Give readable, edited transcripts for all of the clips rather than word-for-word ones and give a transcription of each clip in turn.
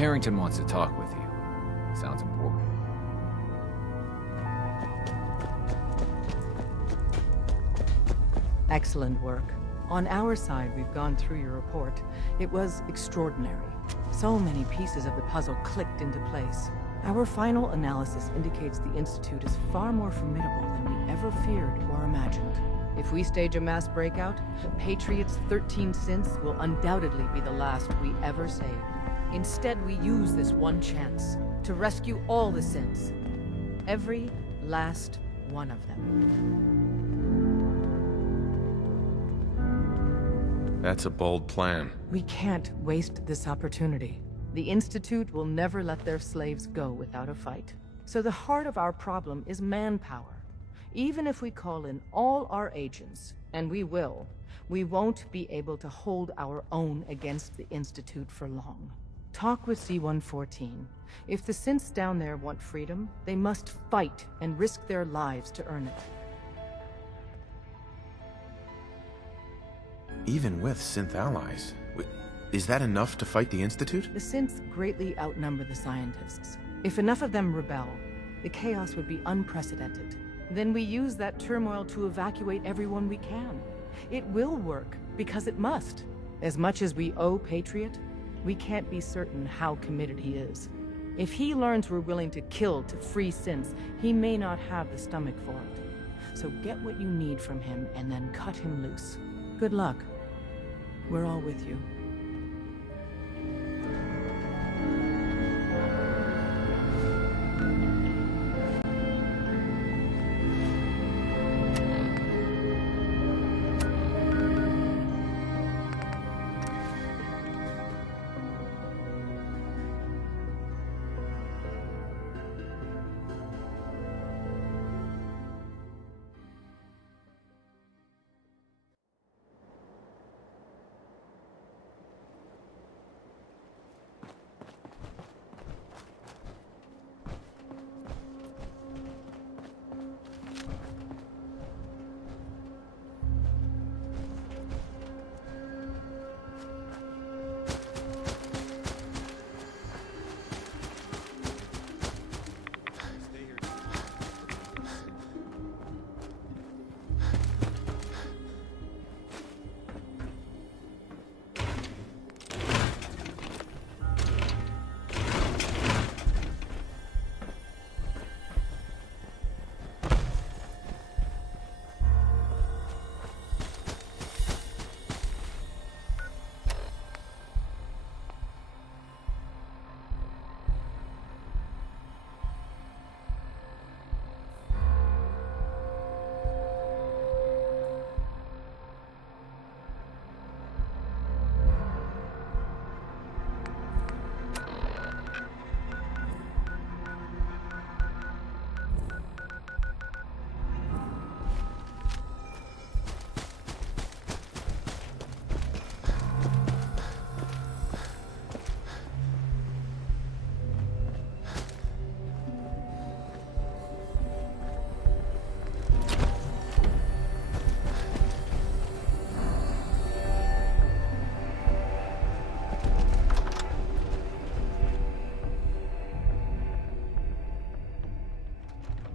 Carrington wants to talk with you. Sounds important. Excellent work. On our side, we've gone through your report. It was extraordinary. So many pieces of the puzzle clicked into place. Our final analysis indicates the Institute is far more formidable than we ever feared or imagined. If we stage a mass breakout, Patriot's 13 synths will undoubtedly be the last we ever save. Instead, we use this one chance to rescue all the synths. Every last one of them. That's a bold plan. We can't waste this opportunity. The Institute will never let their slaves go without a fight. So the heart of our problem is manpower. Even if we call in all our agents, and we will, we won't be able to hold our own against the Institute for long. Talk with C-114. If the synths down there want freedom, they must fight and risk their lives to earn it. Even with synth allies, is that enough to fight the Institute? The synths greatly outnumber the scientists. If enough of them rebel, the chaos would be unprecedented. Then we use that turmoil to evacuate everyone we can. It will work, because it must. As much as we owe Patriot, we can't be certain how committed he is. If he learns we're willing to kill to free synths, he may not have the stomach for it. So get what you need from him and then cut him loose. Good luck. We're all with you.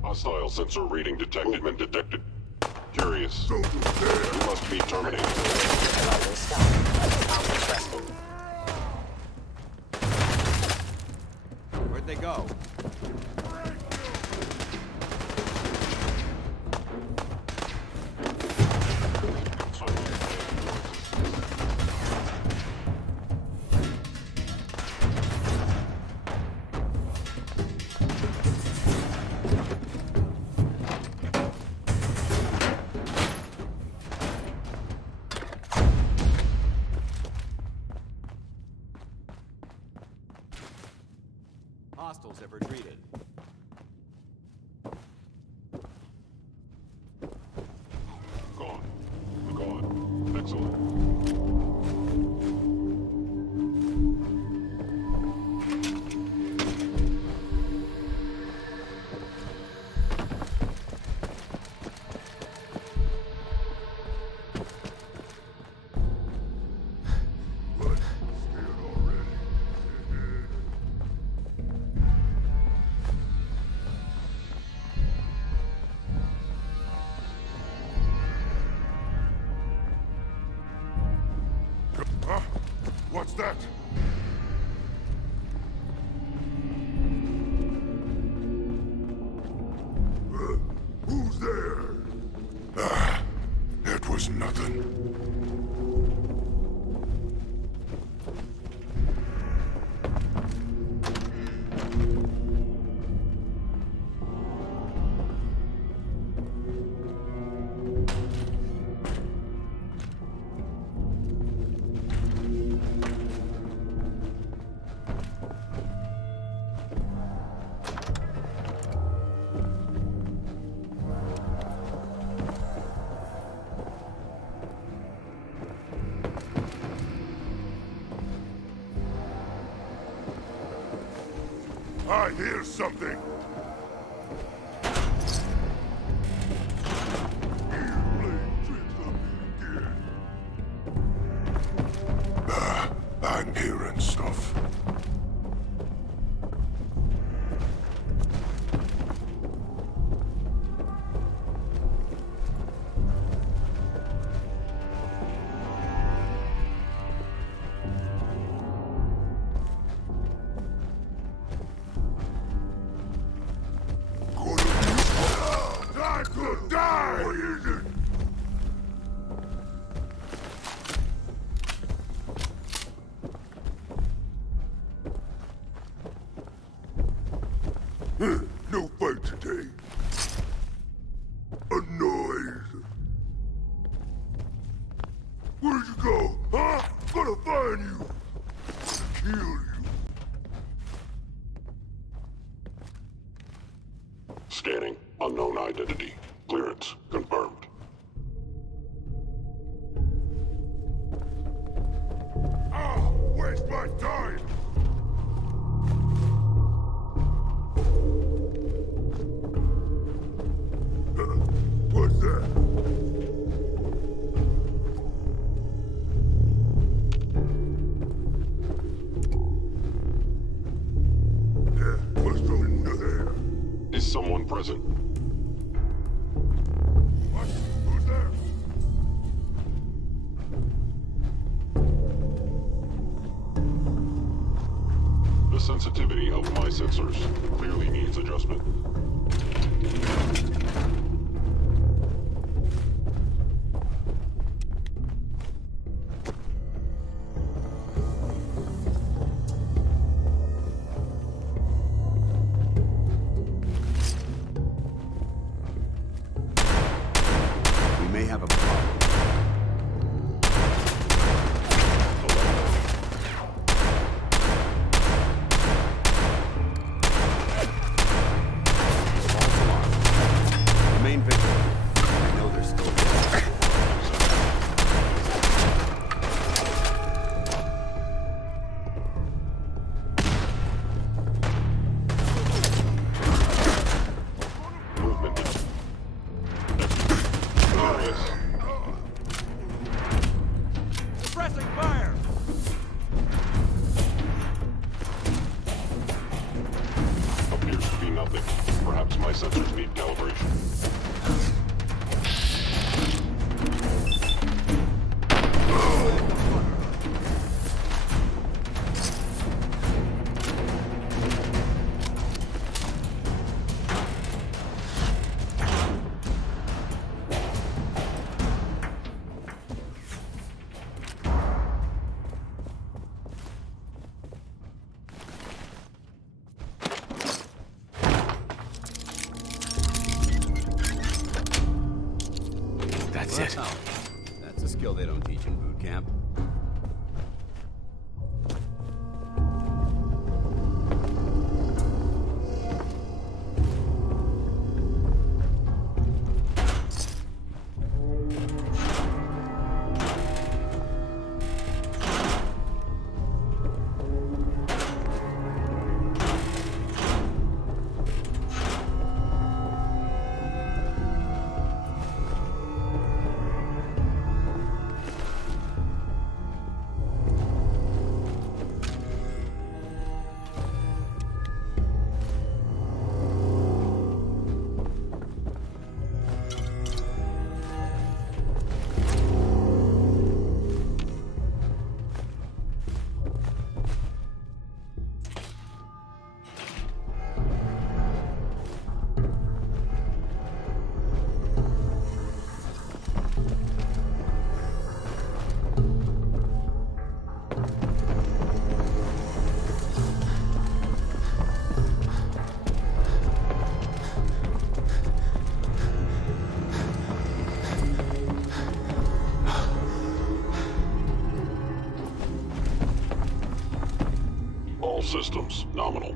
Hostile sensor reading detected. Movement detected. Curious. You must be terminated. Where'd they go? Hostiles have retreated. Gone. Gone. Excellent. that? Who's there? Ah, that was nothing. I hear something! You're playing tricks on me again. I'm hearing stuff. I could die! What is it? No fight today. A noise. Where'd you go? Huh? Gonna find you. Kill you. Scanning. Unknown identity. Clearance confirmed. Ah! Waste my time! What's that? Yeah, what's going on there? Is someone present? What? Who's there? The sensitivity of my sensors clearly needs adjustment. We may have a problem. False alarm. Remain vigilant. I know they're still there. Movement. Curious. Suppressing fire! Appears to be nothing. Perhaps my sensors need calibration. That's it. Wow. That's a skill they don't teach in boot camp. systems nominal.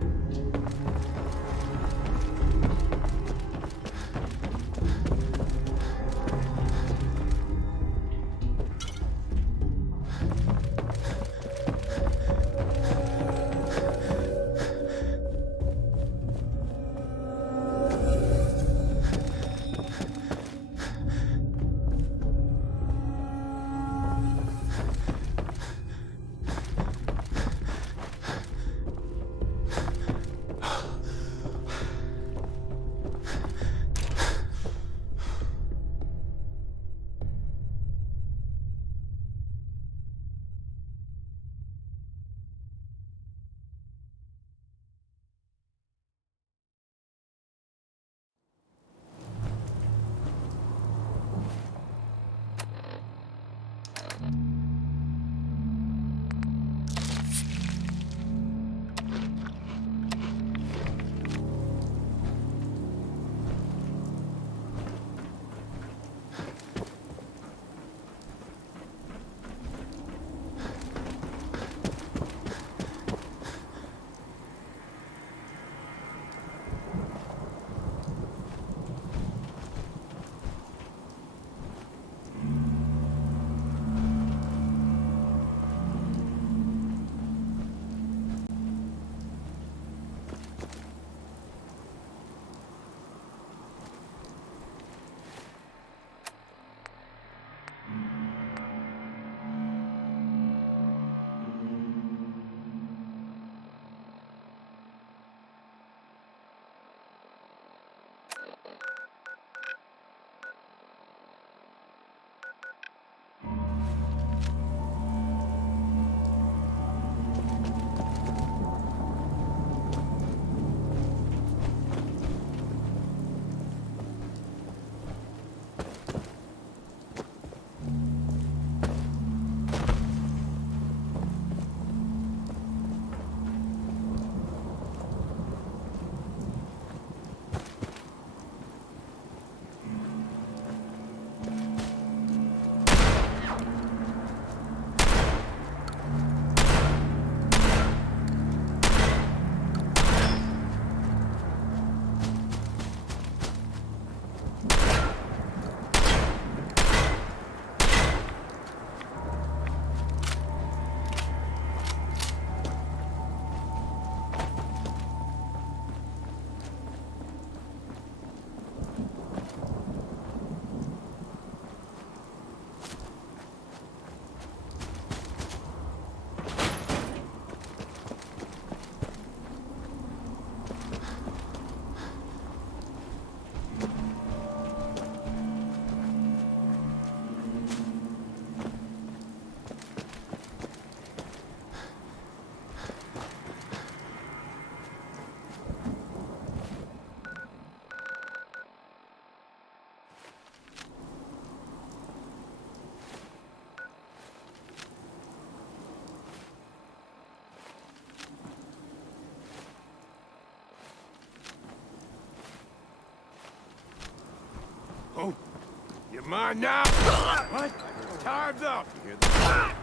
Oh, you mind now? What? Time's up. You hear that?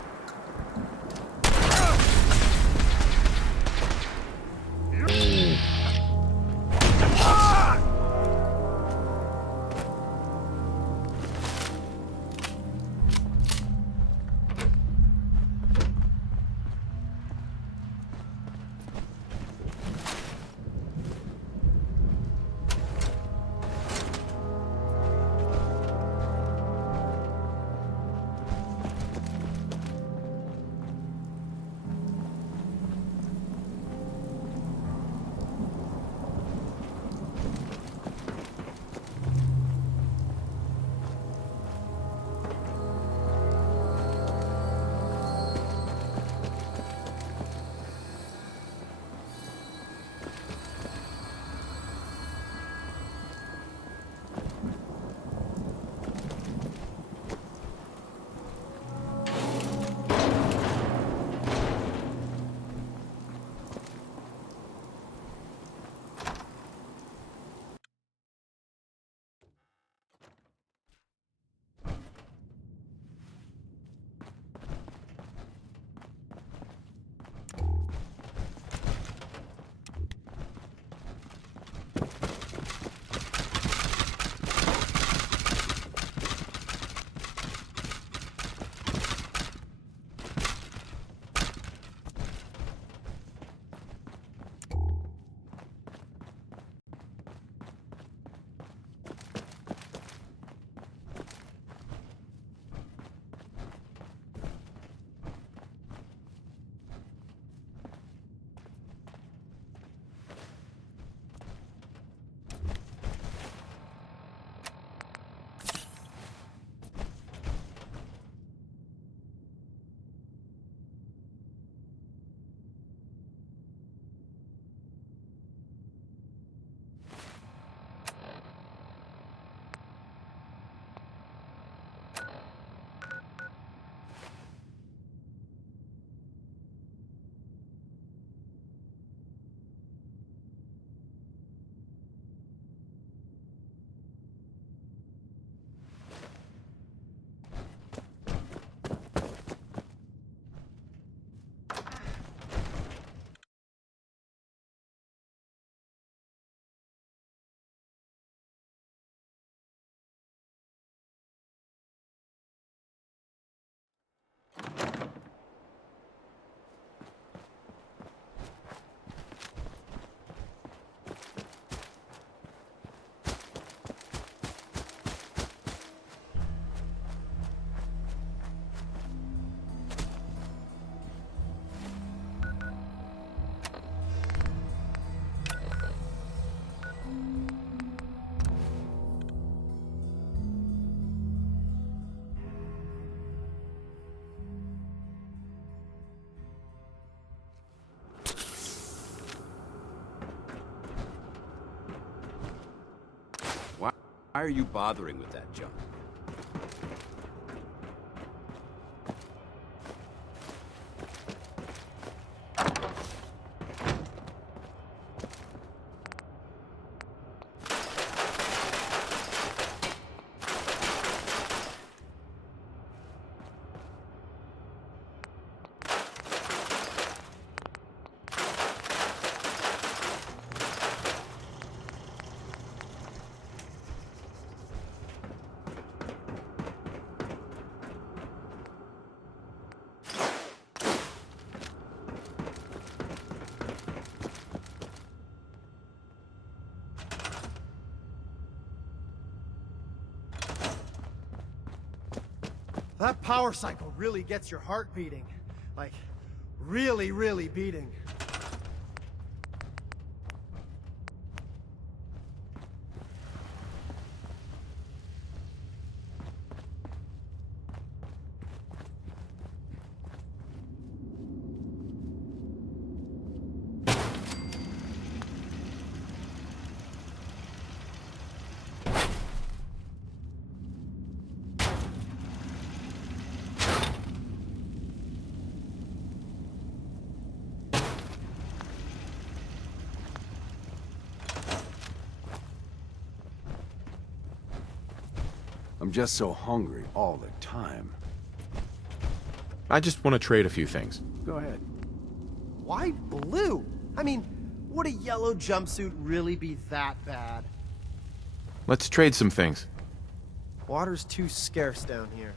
Why are you bothering with that junk? That power cycle really gets your heart beating. Like, really, really beating. I'm just so hungry all the time. I just want to trade a few things. Go ahead. Why blue? I mean, would a yellow jumpsuit really be that bad? Let's trade some things. Water's too scarce down here.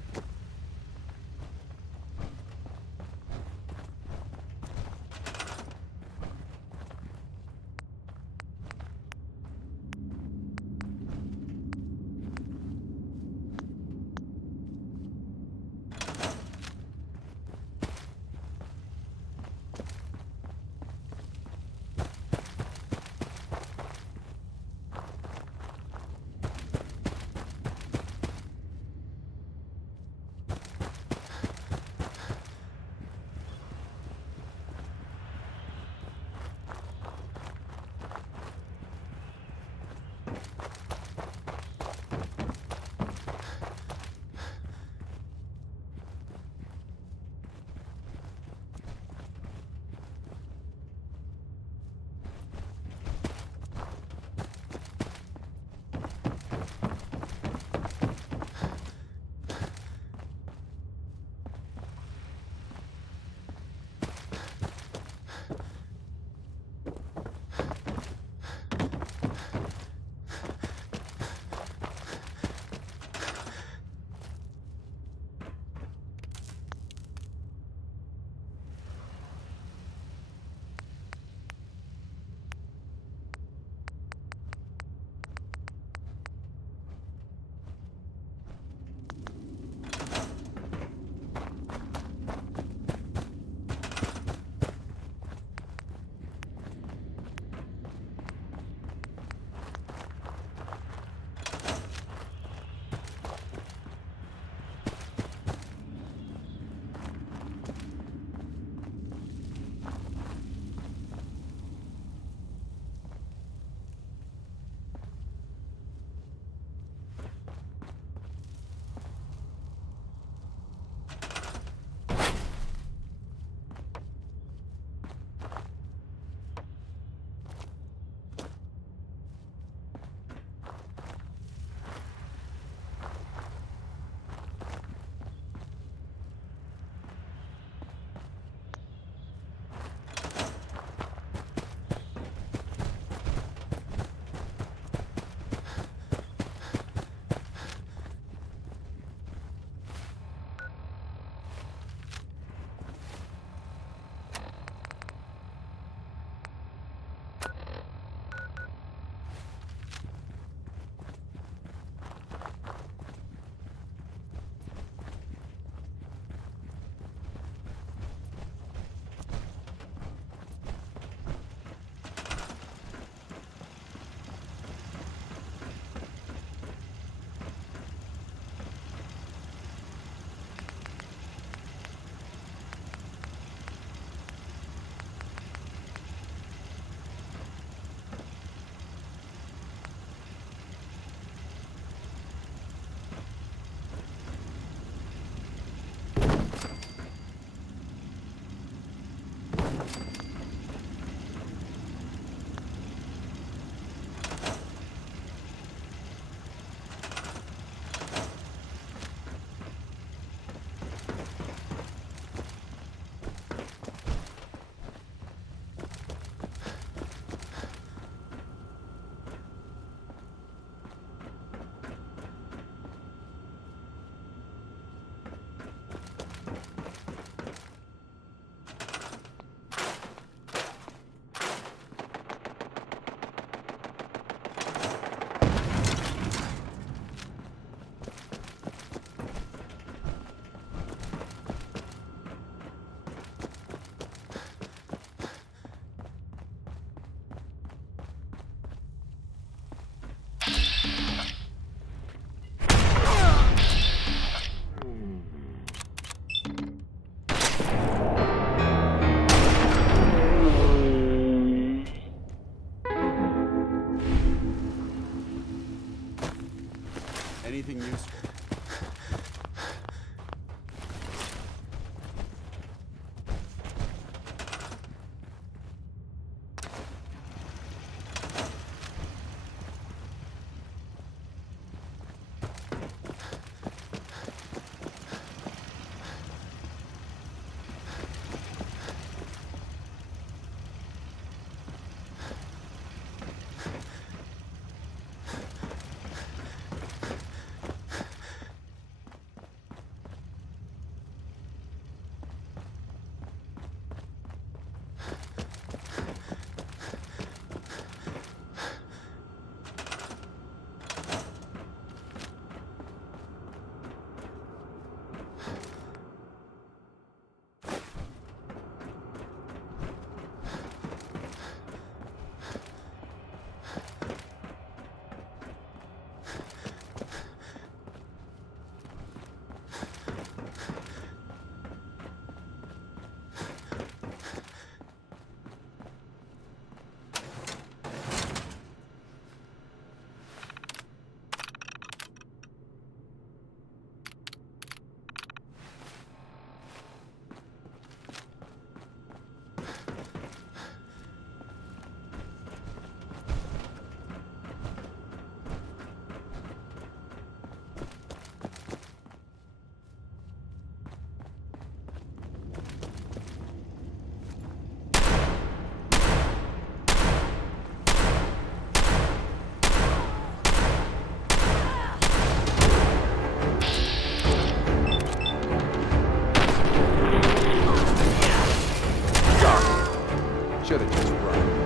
Should have just run.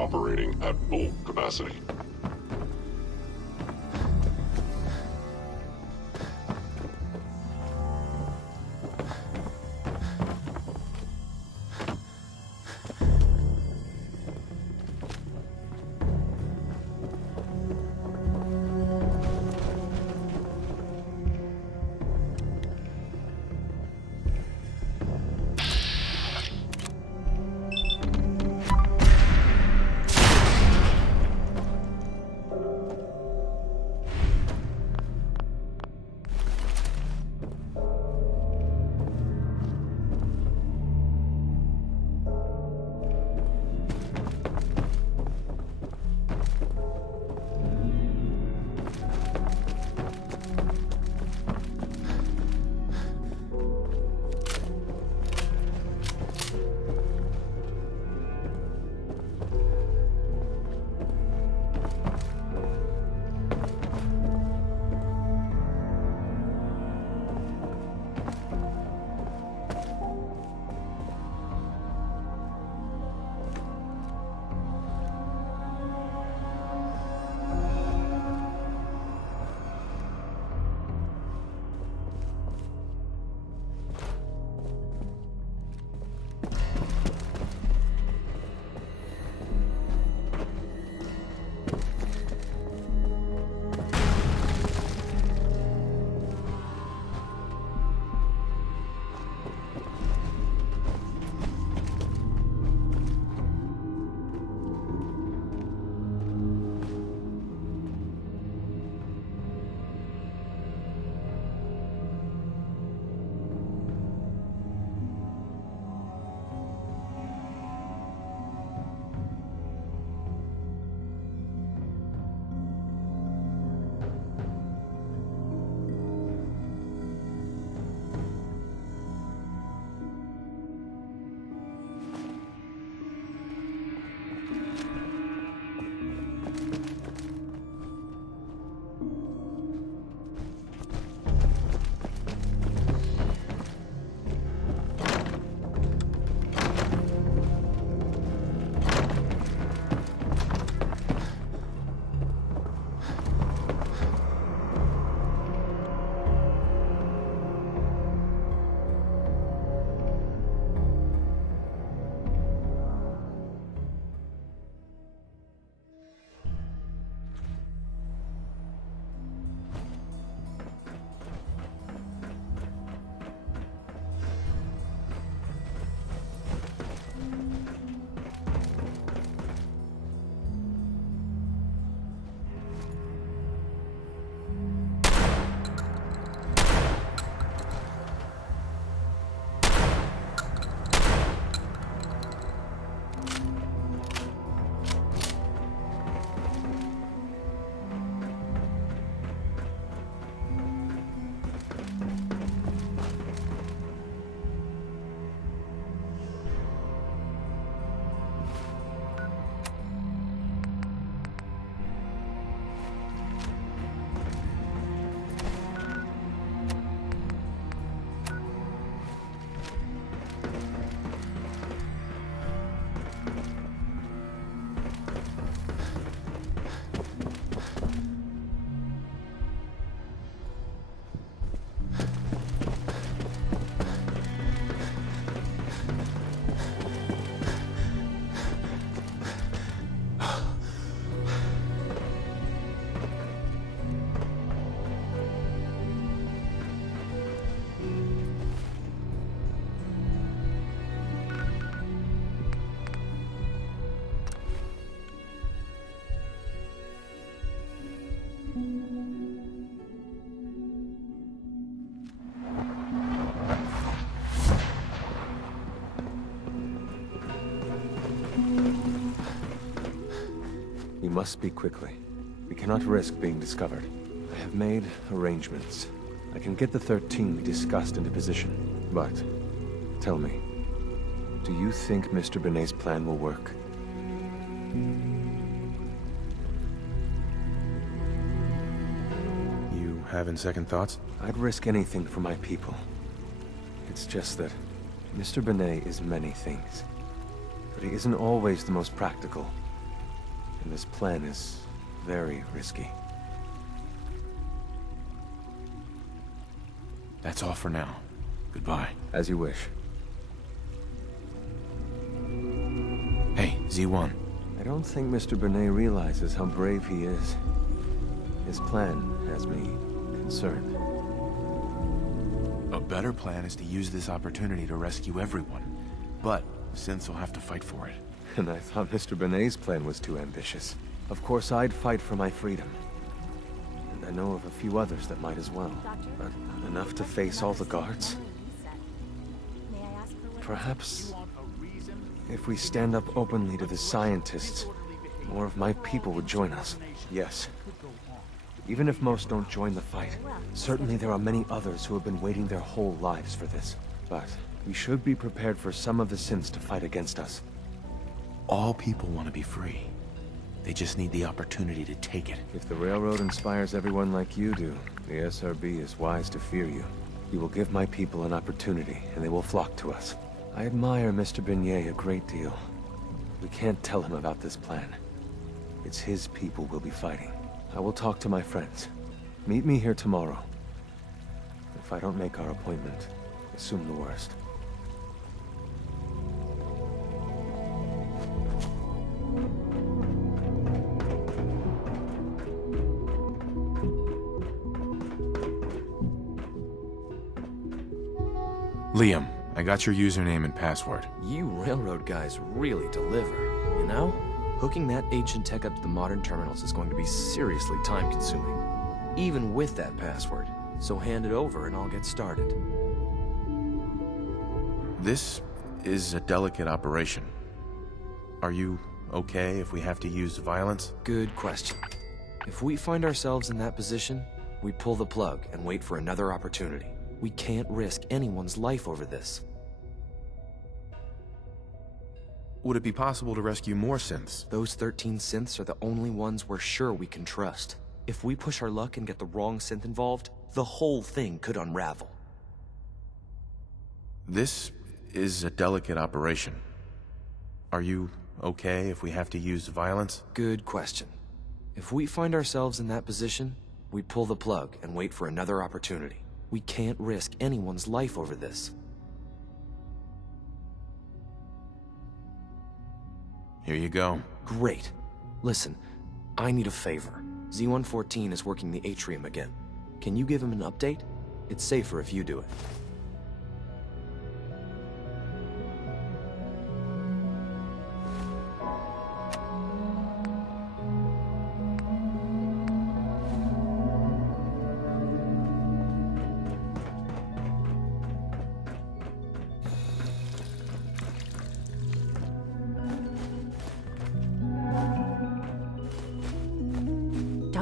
operating at full capacity. We must speak quickly. We cannot risk being discovered. I have made arrangements. I can get the 13 we discussed into position. But, tell me, do you think Mr. Benet's plan will work? You having second thoughts? I'd risk anything for my people. It's just that Mr. Benet is many things. But he isn't always the most practical. And this plan is very risky. That's all for now. Goodbye. As you wish. Hey, Z1. I don't think Mr. Bernay realizes how brave he is. His plan has me concerned. A better plan is to use this opportunity to rescue everyone. But Synths will have to fight for it. And I thought Mr. Benet's plan was too ambitious. Of course, I'd fight for my freedom. And I know of a few others that might as well. But enough to face all the guards? Perhaps if we stand up openly to the scientists, more of my people would join us. Yes. Even if most don't join the fight, certainly there are many others who have been waiting their whole lives for this. But we should be prepared for some of the Synths to fight against us. All people want to be free. They just need the opportunity to take it. If the Railroad inspires everyone like you do, the SRB is wise to fear you. You will give my people an opportunity, and they will flock to us. I admire Mr. Beignet a great deal. We can't tell him about this plan. It's his people we'll be fighting. I will talk to my friends. Meet me here tomorrow. If I don't make our appointment, assume the worst. Liam, I got your username and password. You railroad guys really deliver, you know? Hooking that ancient tech up to the modern terminals is going to be seriously time-consuming, even with that password. So hand it over and I'll get started. This is a delicate operation. Are you okay if we have to use violence? Good question. If we find ourselves in that position, we pull the plug and wait for another opportunity. We can't risk anyone's life over this. Would it be possible to rescue more Synths? Those 13 Synths are the only ones we're sure we can trust. If we push our luck and get the wrong Synth involved, the whole thing could unravel. This is a delicate operation. Are you okay if we have to use violence? Good question. If we find ourselves in that position, we pull the plug and wait for another opportunity. We can't risk anyone's life over this. Here you go. Great. Listen, I need a favor. Z-114 is working the atrium again. Can you give him an update? It's safer if you do it.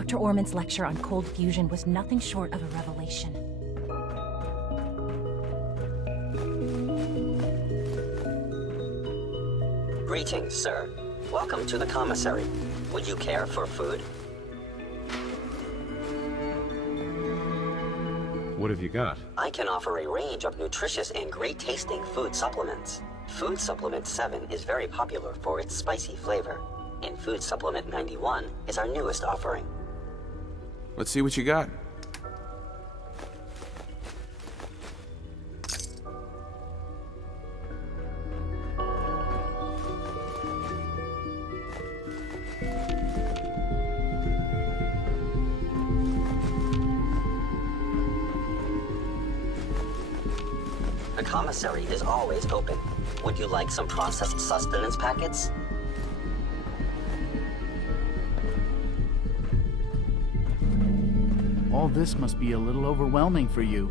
Dr. Orman's lecture on cold fusion was nothing short of a revelation. Greetings, sir. Welcome to the commissary. Would you care for food? What have you got? I can offer a range of nutritious and great-tasting food supplements. Food Supplement 7 is very popular for its spicy flavor, and Food Supplement 91 is our newest offering. Let's see what you got. The commissary is always open. Would you like some processed sustenance packets? All this must be a little overwhelming for you.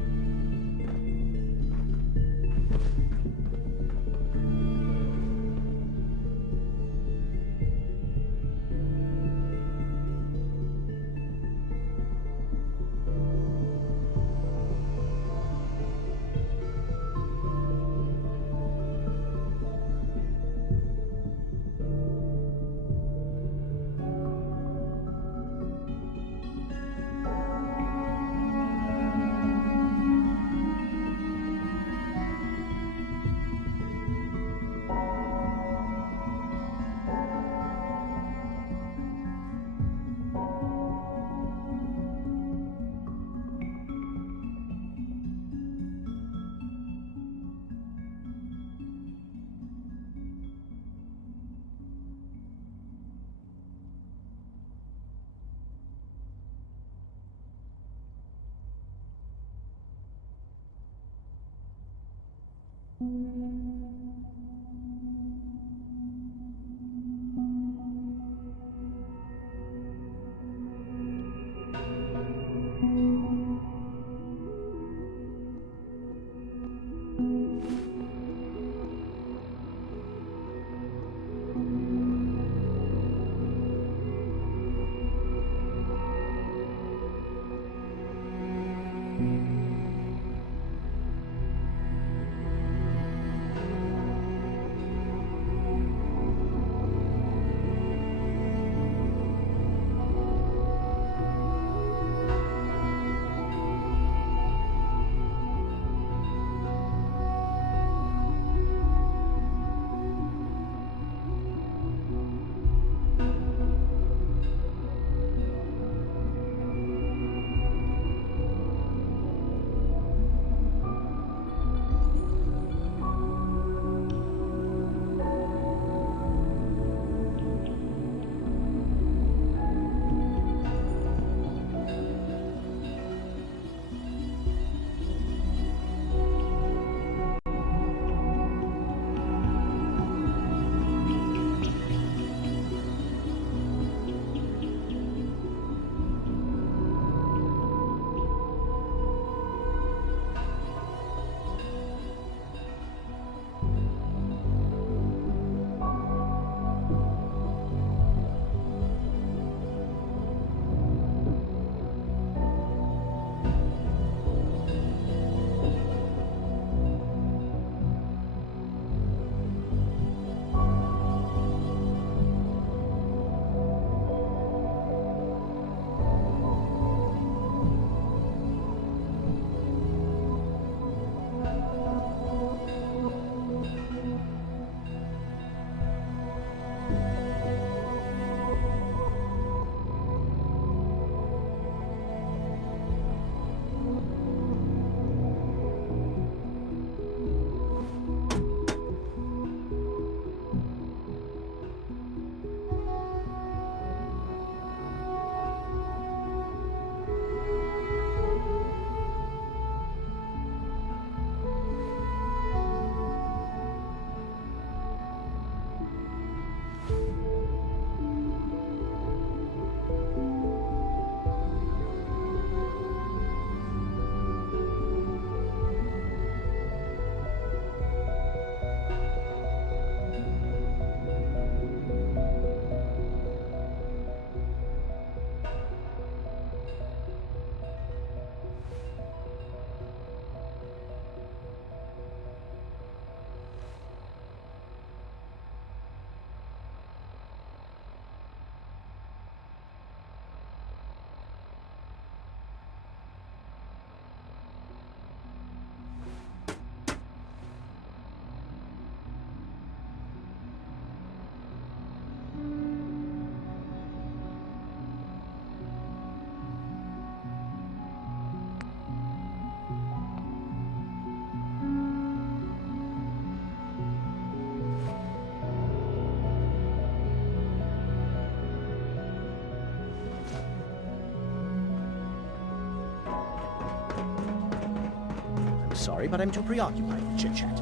Sorry, but I'm too preoccupied with chit-chat.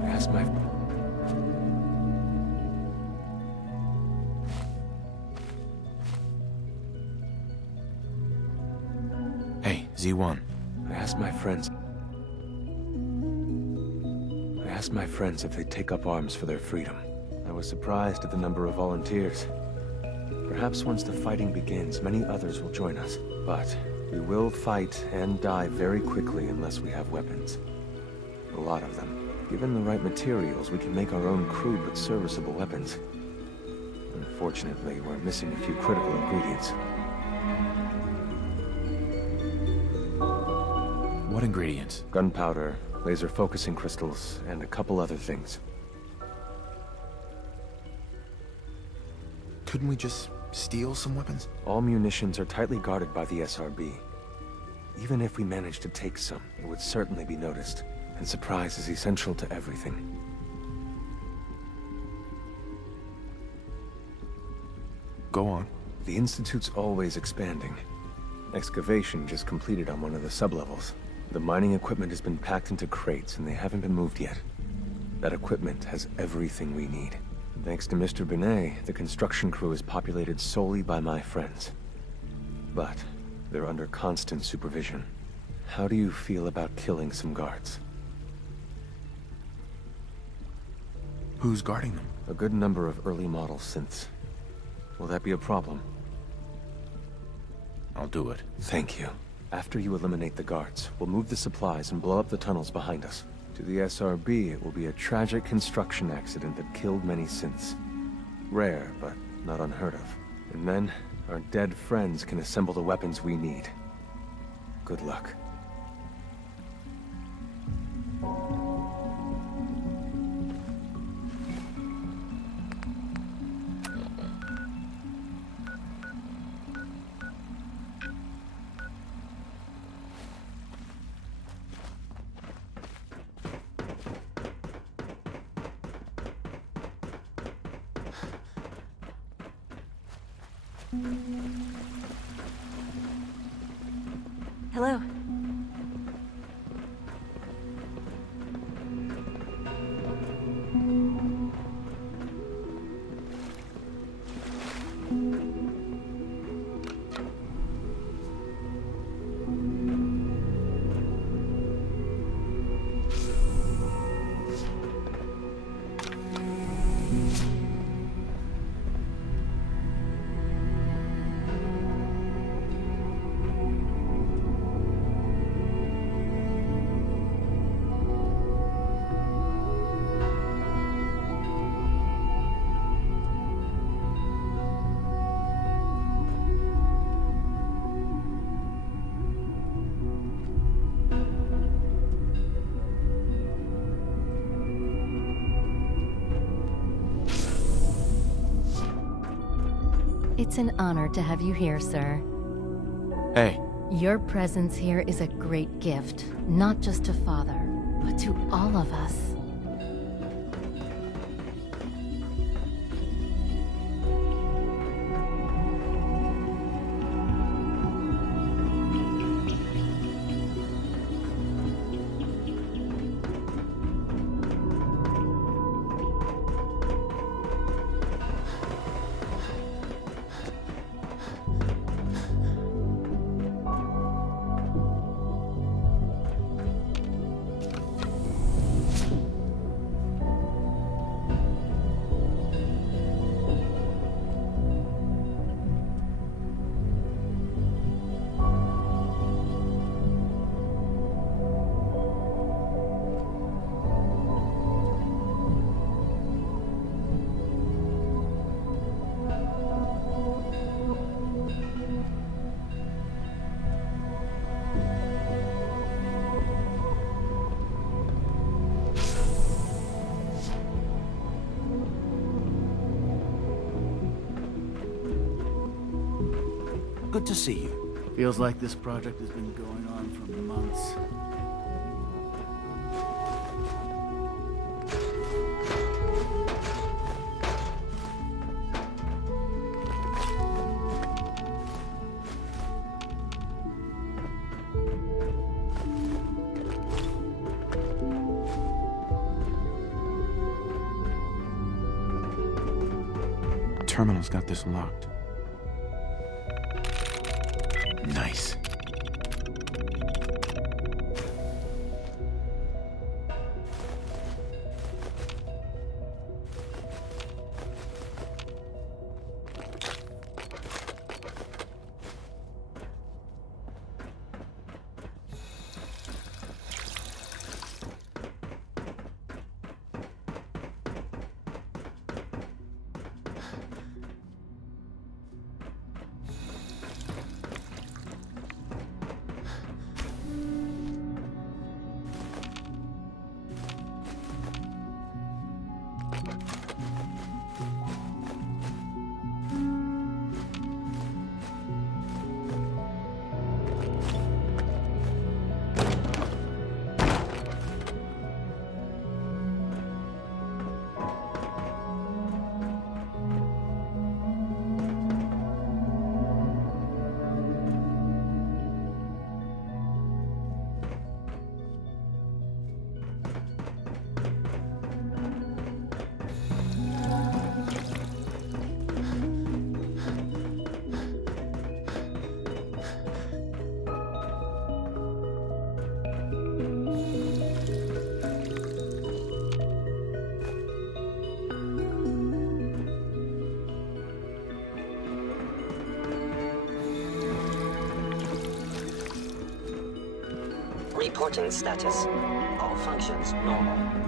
I asked my... Hey, Z1. I asked my friends if they'd take up arms for their freedom. I was surprised at the number of volunteers. Perhaps once the fighting begins, many others will join us. But we will fight and die very quickly unless we have weapons. A lot of them. Given the right materials, we can make our own crude but serviceable weapons. Unfortunately, we're missing a few critical ingredients. What ingredients? Gunpowder, laser focusing crystals, and a couple other things. Couldn't we just steal some weapons? All munitions are tightly guarded by the SRB. Even if we managed to take some, it would certainly be noticed. And surprise is essential to everything. Go on. The Institute's always expanding. Excavation just completed on one of the sublevels. The mining equipment has been packed into crates and they haven't been moved yet. That equipment has everything we need. Thanks to Mr. Binet, the construction crew is populated solely by my friends. But they're under constant supervision. How do you feel about killing some guards? Who's guarding them? A good number of early model synths. Will that be a problem? I'll do it. Thank you. After you eliminate the guards, we'll move the supplies and blow up the tunnels behind us. To the SRB, it will be a tragic construction accident that killed many synths. Rare, but not unheard of. And then, our dead friends can assemble the weapons we need. Good luck. Hello. It's an honor to have you here, sir. Hey. Your presence here is a great gift, not just to Father, but to all of us. Good to see you. Feels like this project has been going on for months. Terminal's got this locked. Nice. Reporting status. All functions normal.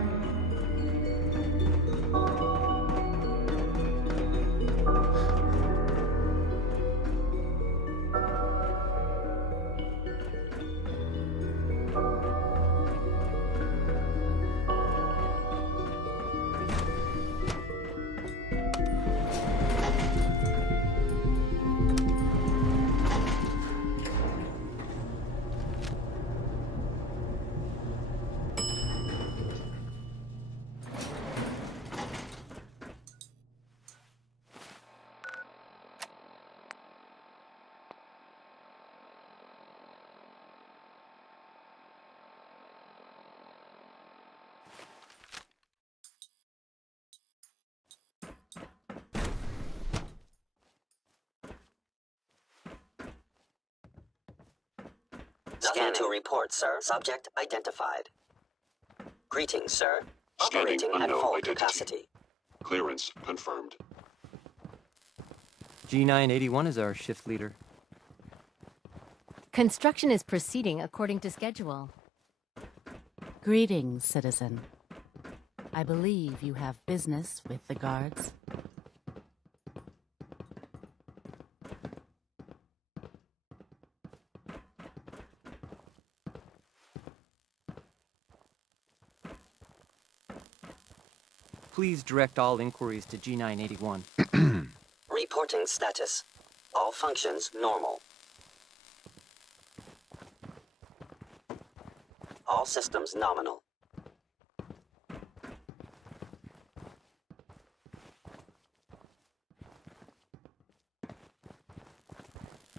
Scan to report, sir. Subject identified. Greetings, sir. Scanning Operating at unknown full identity. capacity. Clearance confirmed. G981 is our shift leader. Construction is proceeding according to schedule. Greetings, citizen. I believe you have business with the guards. Please direct all inquiries to G981. Reporting status. All functions normal. All systems nominal.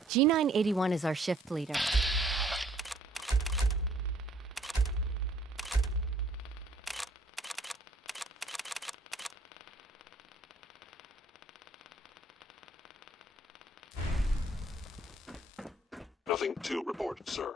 G981 is our shift leader. Nothing to report, sir.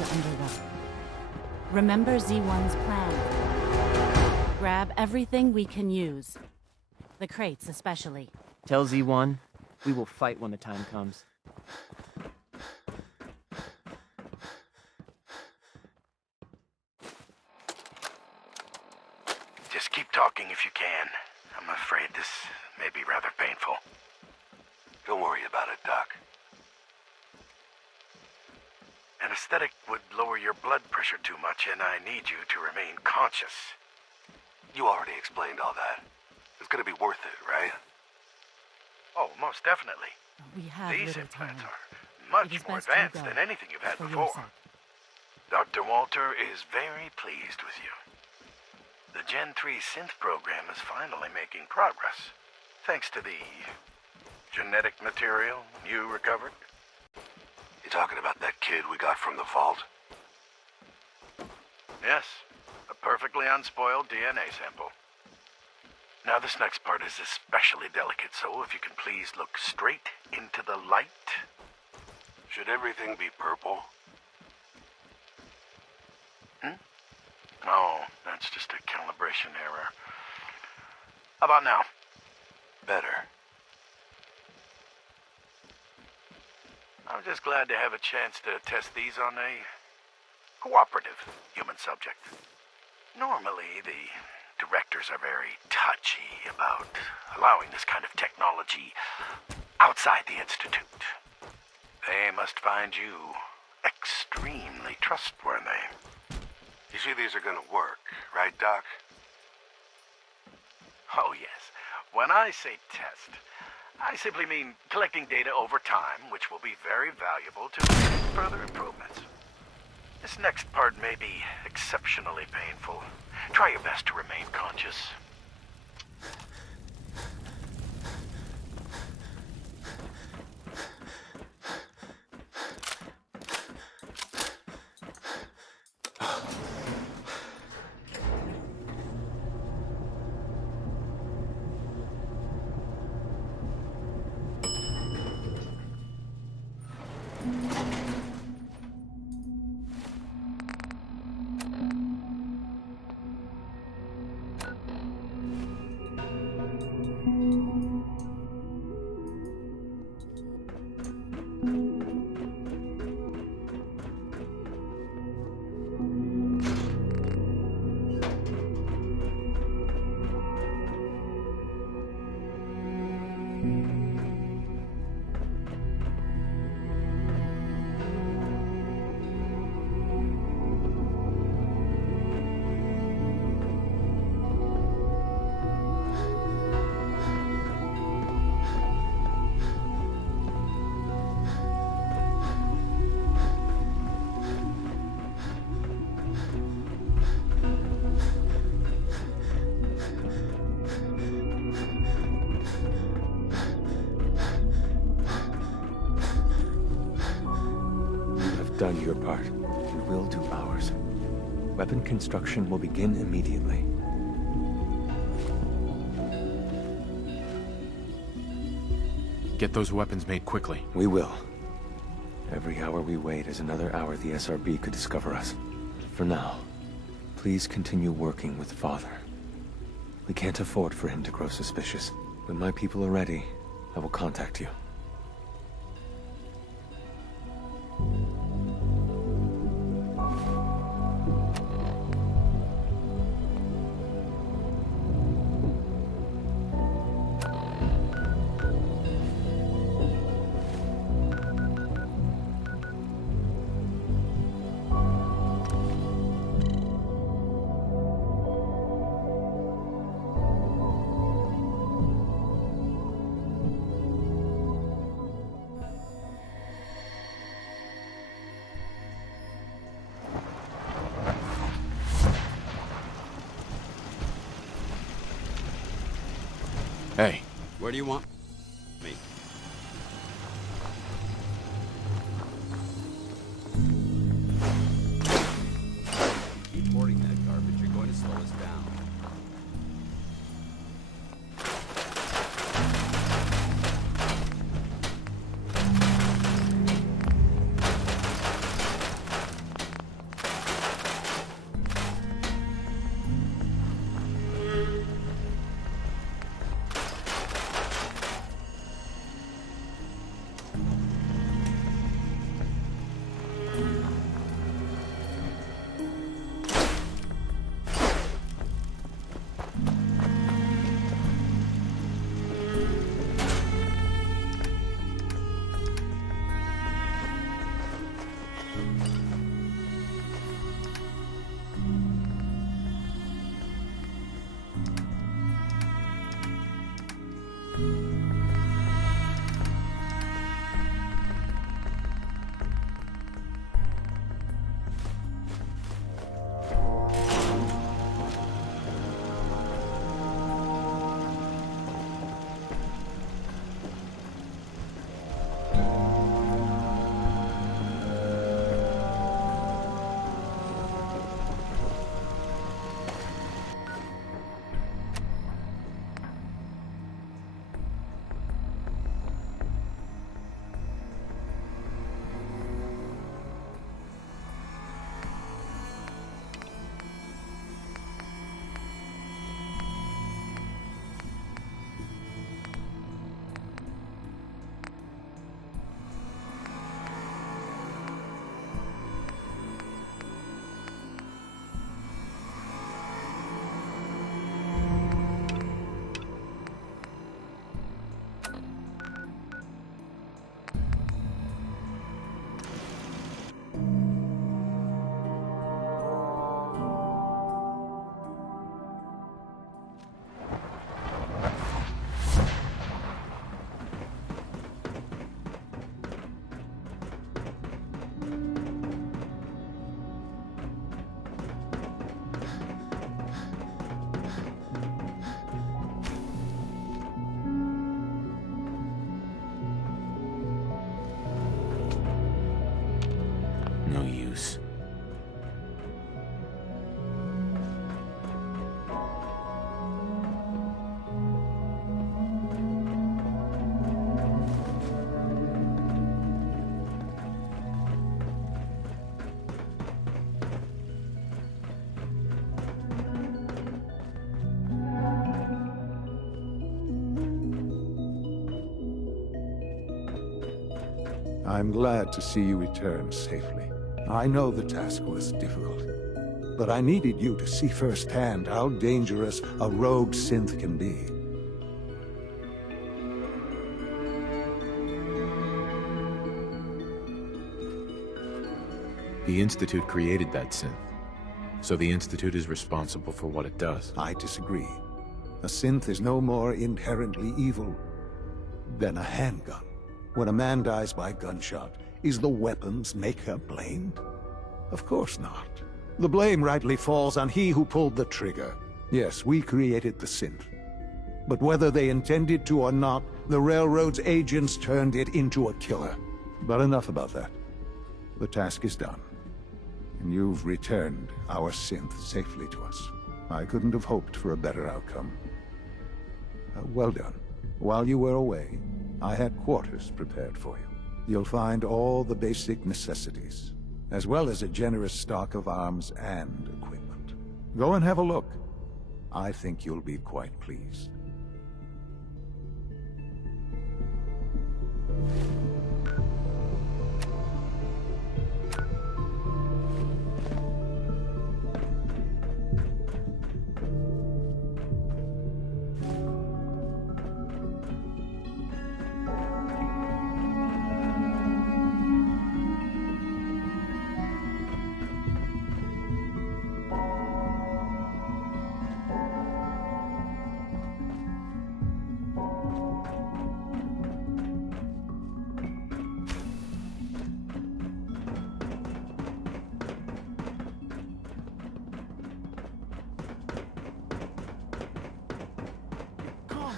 you're underway. Remember Z1's plan. Grab everything we can use. The crates especially. Tell Z1, we will fight when the time comes. Just keep talking if you can. I'm afraid this may be rather painful. Don't worry about it, Doc. Anesthetic would lower your blood pressure too much, and I need you to remain conscious. You already explained all that. It's gonna be worth it, right? Oh, most definitely. We have These little implants time. are much It is more best you advanced go, than anything you've had for your before. sake. Dr. Walter is very pleased with you. The Gen 3 synth program is finally making progress, thanks to the genetic material you recovered. You talking about that kid we got from the vault? Yes, a perfectly unspoiled DNA sample. Now this next part is especially delicate, so if you can please look straight into the light. Should everything be purple? Oh, that's just a calibration error. How about now? Better. I'm just glad to have a chance to test these on a cooperative human subject. Normally, the directors are very touchy about allowing this kind of technology outside the Institute. They must find you extremely trustworthy. You see, these are gonna work, right, Doc? Oh, yes. When I say test, I simply mean collecting data over time, which will be very valuable to further improvements. This next part may be exceptionally painful. Try your best to remain conscious. Done your part. We will do ours. Weapon construction will begin immediately. Get those weapons made quickly. We will. Every hour we wait is another hour the SRB could discover us. For now, please continue working with Father. We can't afford for him to grow suspicious. When my people are ready, I will contact you. Hey. Where do you want me? Keep hoarding that garbage. You're going to slow us down. I'm glad to see you return safely. I know the task was difficult, but I needed you to see firsthand how dangerous a rogue synth can be. The Institute created that synth, so the Institute is responsible for what it does. I disagree. A synth is no more inherently evil than a handgun. When a man dies by gunshot, is the weapon's maker blamed? Of course not. The blame rightly falls on he who pulled the trigger. Yes, we created the synth. But whether they intended to or not, the Railroad's agents turned it into a killer. But enough about that. The task is done. And you've returned our synth safely to us. I couldn't have hoped for a better outcome. Well done. While you were away, I had quarters prepared for you. You'll find all the basic necessities, as well as a generous stock of arms and equipment. Go and have a look. I think you'll be quite pleased.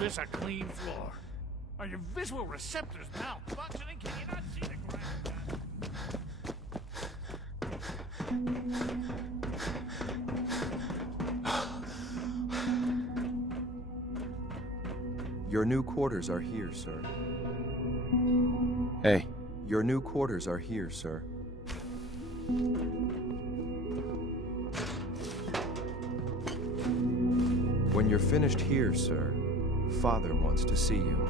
This a clean floor. Are your visual receptors malfunctioning? Can you not see the Your new quarters are here, sir. Hey. Your new quarters are here, sir. When you're finished here, sir, Father wants to see you.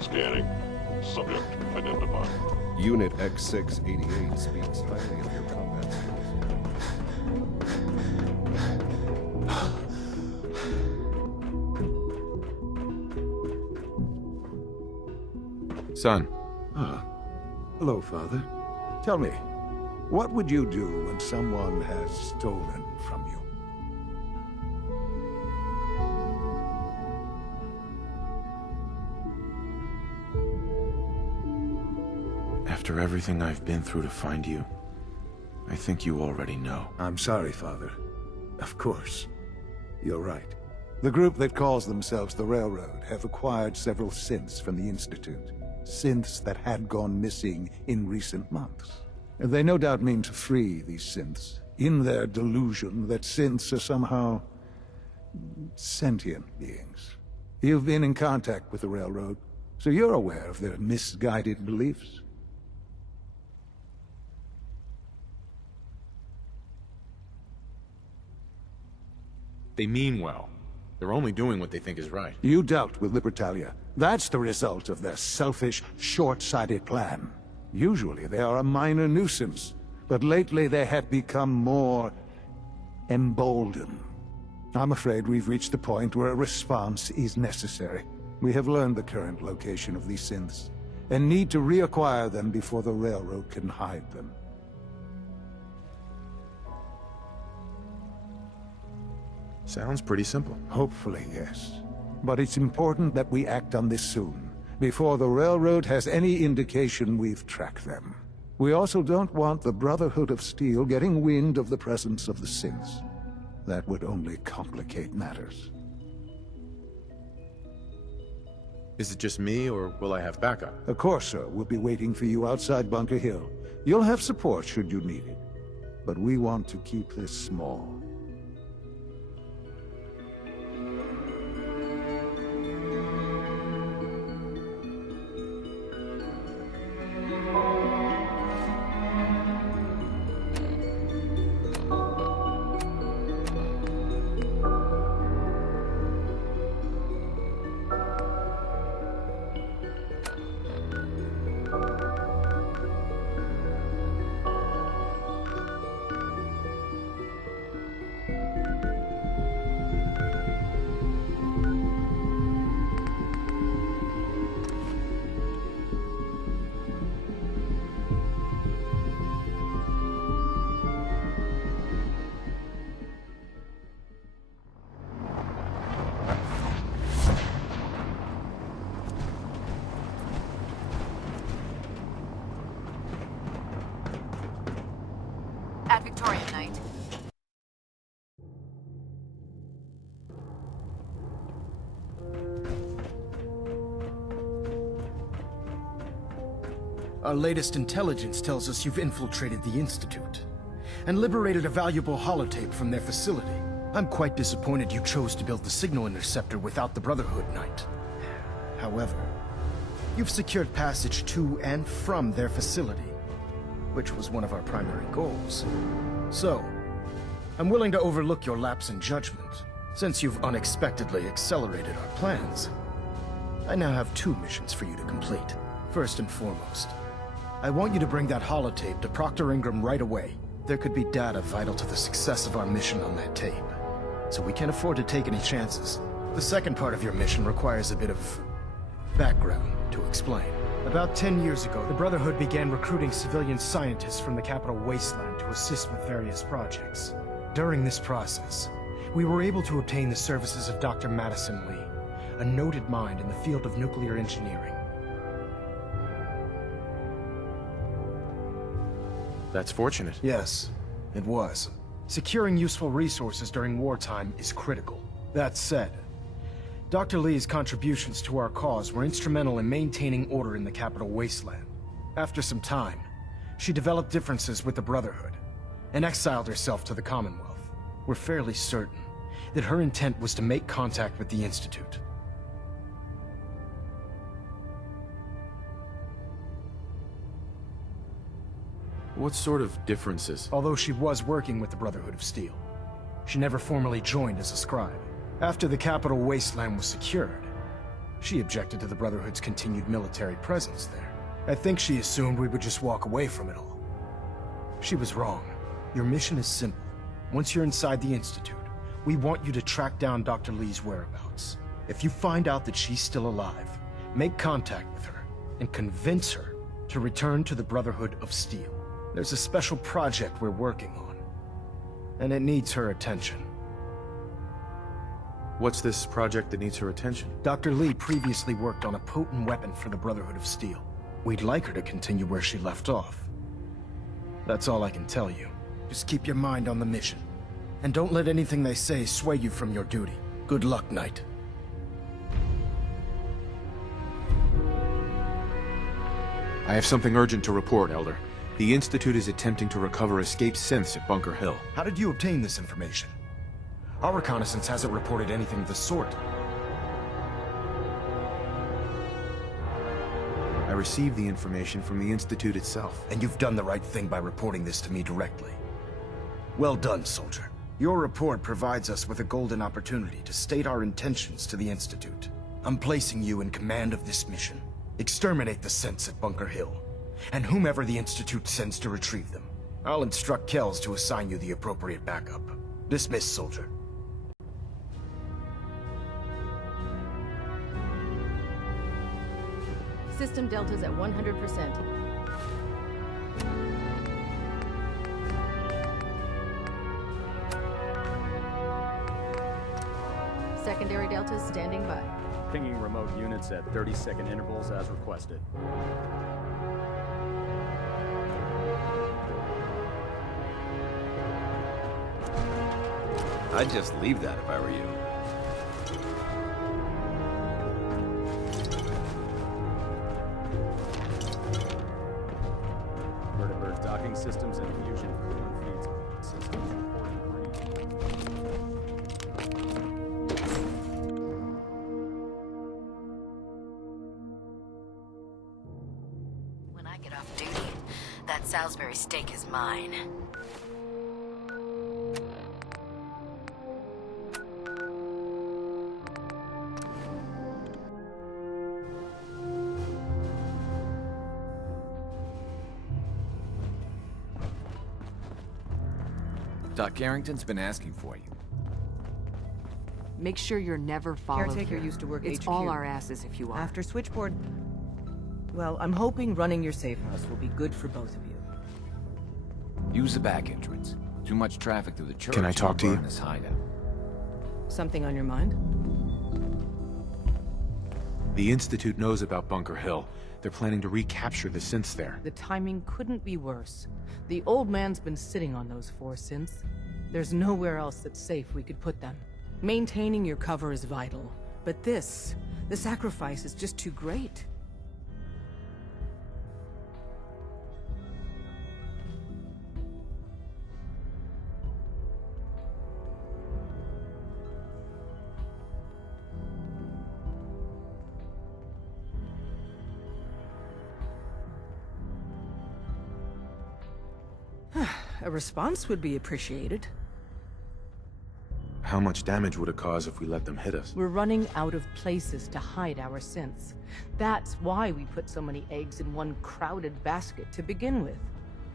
Scanning. Subject identified. Unit X688 speaks highly of your combat skills. Son. Hello, Father. Tell me, what would you do when someone has stolen from you? After everything I've been through to find you, I think you already know. I'm sorry, Father. Of course. You're right. The group that calls themselves the Railroad have acquired several synths from the Institute. Synths that had gone missing in recent months. They no doubt mean to free these synths in their delusion that synths are somehow sentient beings. You've been in contact with the Railroad, so you're aware of their misguided beliefs. They mean well. They're only doing what they think is right. You dealt with Libertalia. That's the result of their selfish, short-sighted plan. Usually they are a minor nuisance, but lately they have become more emboldened. I'm afraid we've reached the point where a response is necessary. We have learned the current location of these synths, and need to reacquire them before the Railroad can hide them. Sounds pretty simple. Hopefully, yes. But it's important that we act on this soon, before the Railroad has any indication we've tracked them. We also don't want the Brotherhood of Steel getting wind of the presence of the synths. That would only complicate matters. Is it just me, or will I have backup? Of course, sir. We'll be waiting for you outside Bunker Hill. You'll have support should you need it. But we want to keep this small. At Victoria, Knight. Our latest intelligence tells us you've infiltrated the Institute and liberated a valuable holotape from their facility. I'm quite disappointed you chose to build the signal interceptor without the Brotherhood, Knight. However, you've secured passage to and from their facility, which was one of our primary goals. So, I'm willing to overlook your lapse in judgment, since you've unexpectedly accelerated our plans. I now have 2 missions for you to complete. First and foremost, I want you to bring that holotape to Proctor Ingram right away. There could be data vital to the success of our mission on that tape, so we can't afford to take any chances. The second part of your mission requires a bit of background to explain. About 10 years ago, the Brotherhood began recruiting civilian scientists from the Capital Wasteland to assist with various projects. During this process, we were able to obtain the services of Dr. Madison Li, a noted mind in the field of nuclear engineering. That's fortunate. Yes, it was. Securing useful resources during wartime is critical. That said, Dr. Li's contributions to our cause were instrumental in maintaining order in the Capital Wasteland. After some time, she developed differences with the Brotherhood and exiled herself to the Commonwealth. We're fairly certain that her intent was to make contact with the Institute. What sort of differences? Although she was working with the Brotherhood of Steel, she never formally joined as a scribe. After the Capital Wasteland was secured, she objected to the Brotherhood's continued military presence there. I think she assumed we would just walk away from it all. She was wrong. Your mission is simple. Once you're inside the Institute, we want you to track down Dr. Li's whereabouts. If you find out that she's still alive, make contact with her and convince her to return to the Brotherhood of Steel. There's a special project we're working on, and it needs her attention. What's this project that needs her attention? Dr. Li previously worked on a potent weapon for the Brotherhood of Steel. We'd like her to continue where she left off. That's all I can tell you. Just keep your mind on the mission, and don't let anything they say sway you from your duty. Good luck, Knight. I have something urgent to report, Elder. The Institute is attempting to recover escaped synths at Bunker Hill. How did you obtain this information? Our reconnaissance hasn't reported anything of the sort. I received the information from the Institute itself. And you've done the right thing by reporting this to me directly. Well done, soldier. Your report provides us with a golden opportunity to state our intentions to the Institute. I'm placing you in command of this mission. Exterminate the synths at Bunker Hill, and whomever the Institute sends to retrieve them. I'll instruct Kells to assign you the appropriate backup. Dismiss, soldier. System Delta's at 100%. Secondary Delta's standing by. Pinging remote units at 30-second intervals as requested. I'd just leave that if I were you. Vertibird docking systems and fusion coolant feeds systems reporting green. When I get off duty, that Salisbury steak is mine. Doc Carrington's been asking for you. Make sure you're never followed. Caretaker used to work It's HQ. all our asses if you are. After Switchboard... Well, I'm hoping running your safe house will be good for both of you. Use the back entrance. Too much traffic through the church. Can I talk to you? This hideout. Something on your mind? The Institute knows about Bunker Hill. They're planning to recapture the synths there. The timing couldn't be worse. The old man's been sitting on those 4 synths. There's nowhere else that's safe we could put them. Maintaining your cover is vital. But the sacrifice is just too great. A response would be appreciated. How much damage would it cause if we let them hit us? We're running out of places to hide our synths. That's why we put so many eggs in one crowded basket to begin with.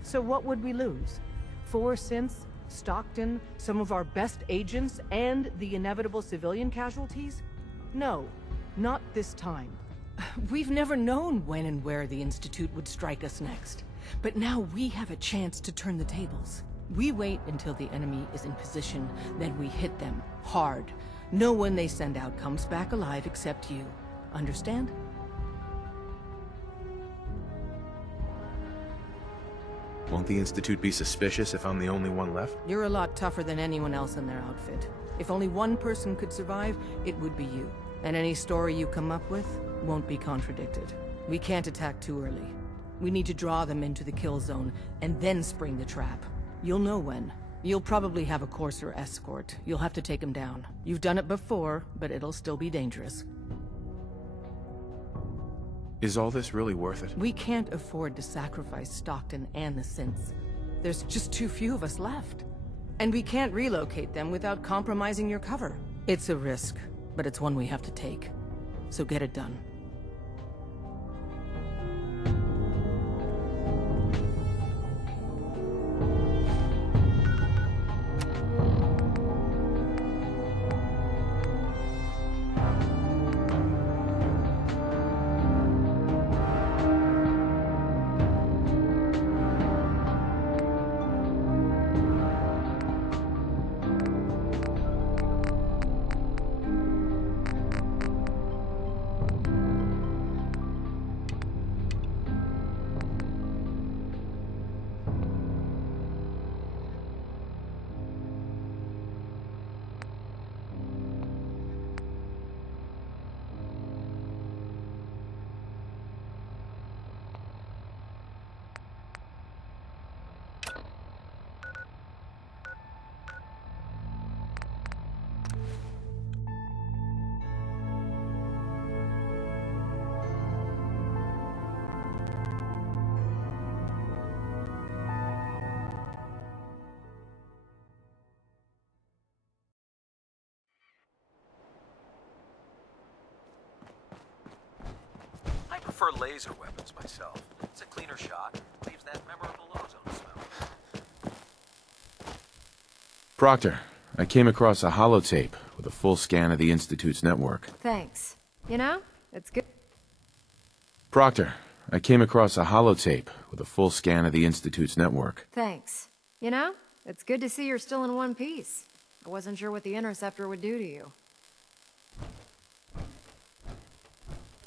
So what would we lose? 4 synths, Stockton, some of our best agents, and the inevitable civilian casualties? No, not this time. We've never known when and where the Institute would strike us next. But now we have a chance to turn the tables. We wait until the enemy is in position, then we hit them hard. No one they send out comes back alive except you. Understand? Won't the Institute be suspicious if I'm the only one left? You're a lot tougher than anyone else in their outfit. If only one person could survive, it would be you. And any story you come up with won't be contradicted. We can't attack too early. We need to draw them into the kill zone, and then spring the trap. You'll know when. You'll probably have a Courser escort. You'll have to take them down. You've done it before, but it'll still be dangerous. Is all this really worth it? We can't afford to sacrifice Stockton and the synths. There's just too few of us left. And we can't relocate them without compromising your cover. It's a risk, but it's one we have to take. So get it done. prefer laser weapons myself. It's a cleaner shot. Leaves that memorable ozone smell. Proctor, I came across a holotape with a full scan of the Institute's network. Thanks. You know, it's good. Proctor, I came across a holotape with a full scan of the Institute's network. Thanks. You know, it's good to see you're still in one piece. I wasn't sure what the Interceptor would do to you.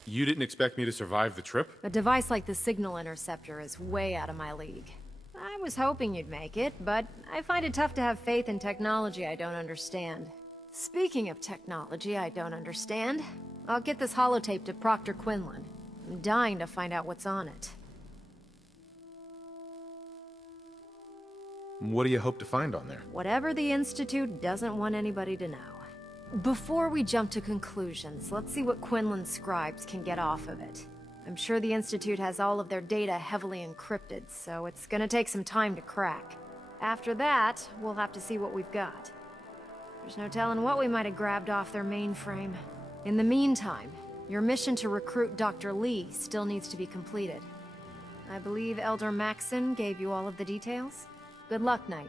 You didn't expect me to survive the trip? A device like the Signal Interceptor is way out of my league. I was hoping you'd make it, but I find it tough to have faith in technology I don't understand. Speaking of technology I don't understand, I'll get this holotape to Proctor Quinlan. I'm dying to find out what's on it. What do you hope to find on there? Whatever the Institute doesn't want anybody to know. Before we jump to conclusions, let's see what Quinlan's scribes can get off of it. I'm sure the Institute has all of their data heavily encrypted, so it's gonna take some time to crack. After that, we'll have to see what we've got. There's no telling what we might have grabbed off their mainframe. In the meantime, your mission to recruit Dr. Lee still needs to be completed. I believe Elder Maxson gave you all of the details? Good luck, Knight.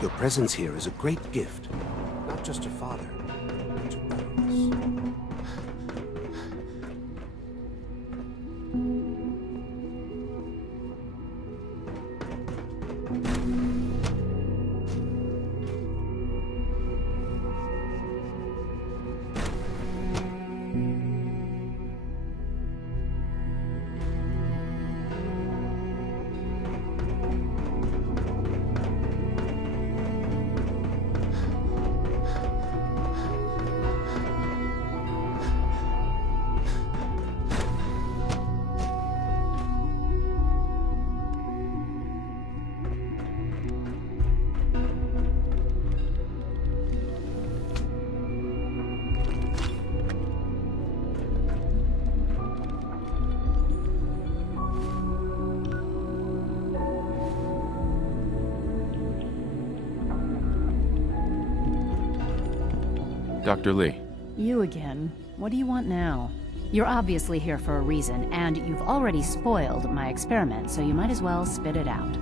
Your presence here is a great gift, not just to Father, but to all of us. Dr. Lee. You again. What do you want now? You're obviously here for a reason, and you've already spoiled my experiment, so you might as well spit it out.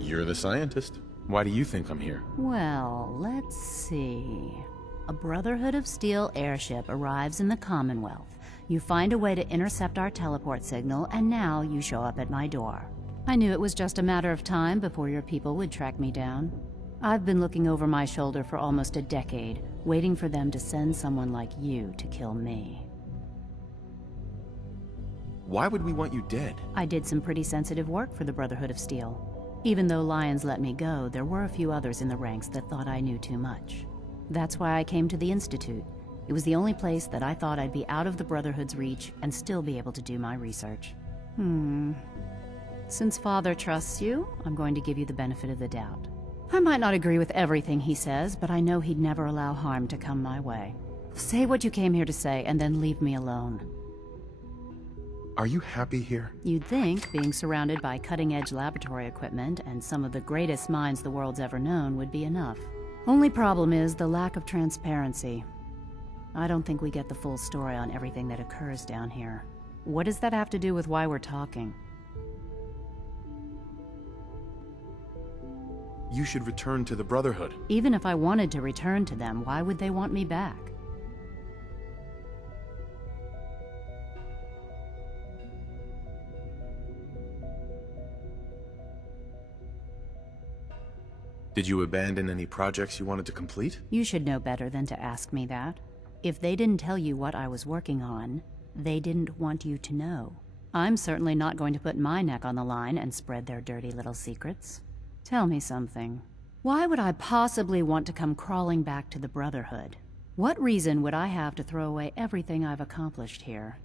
You're the scientist. Why do you think I'm here? Well, let's see. A Brotherhood of Steel airship arrives in the Commonwealth. You find a way to intercept our teleport signal, and now you show up at my door. I knew it was just a matter of time before your people would track me down. I've been looking over my shoulder for almost a decade, waiting for them to send someone like you to kill me. Why would we want you dead? I did some pretty sensitive work for the Brotherhood of Steel. Even though Lyons let me go, there were a few others in the ranks that thought I knew too much. That's why I came to the Institute. It was the only place that I thought I'd be out of the Brotherhood's reach and still be able to do my research. Since Father trusts you, I'm going to give you the benefit of the doubt. I might not agree with everything he says, but I know he'd never allow harm to come my way. Say what you came here to say, and then leave me alone. Are you happy here? You'd think being surrounded by cutting-edge laboratory equipment and some of the greatest minds the world's ever known would be enough. Only problem is the lack of transparency. I don't think we get the full story on everything that occurs down here. What does that have to do with why we're talking? You should return to the Brotherhood. Even if I wanted to return to them, why would they want me back? Did you abandon any projects you wanted to complete? You should know better than to ask me that. If they didn't tell you what I was working on, they didn't want you to know. I'm certainly not going to put my neck on the line and spread their dirty little secrets. Tell me something. Why would I possibly want to come crawling back to the Brotherhood? What reason would I have to throw away everything I've accomplished here?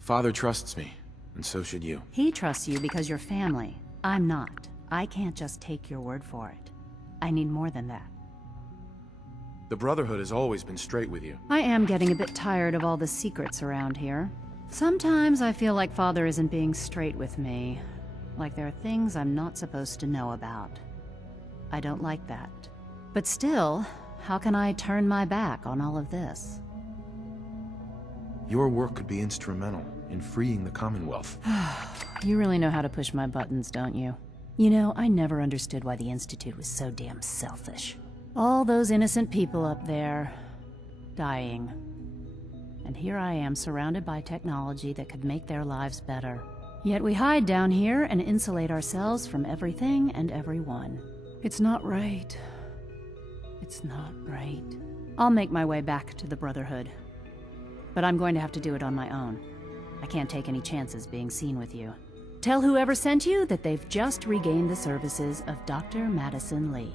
Father trusts me, and so should you. He trusts you because you're family. I'm not. I can't just take your word for it. I need more than that. The Brotherhood has always been straight with you. I am getting a bit tired of all the secrets around here. Sometimes I feel like Father isn't being straight with me. Like there are things I'm not supposed to know about. I don't like that. But still, how can I turn my back on all of this? Your work could be instrumental in freeing the Commonwealth. You really know how to push my buttons, don't you? You know, I never understood why the Institute was so damn selfish. All those innocent people up there, dying. And here I am surrounded by technology that could make their lives better. Yet we hide down here and insulate ourselves from everything and everyone. It's not right. It's not right. I'll make my way back to the Brotherhood. But I'm going to have to do it on my own. I can't take any chances being seen with you. Tell whoever sent you that they've just regained the services of Dr. Madison Lee.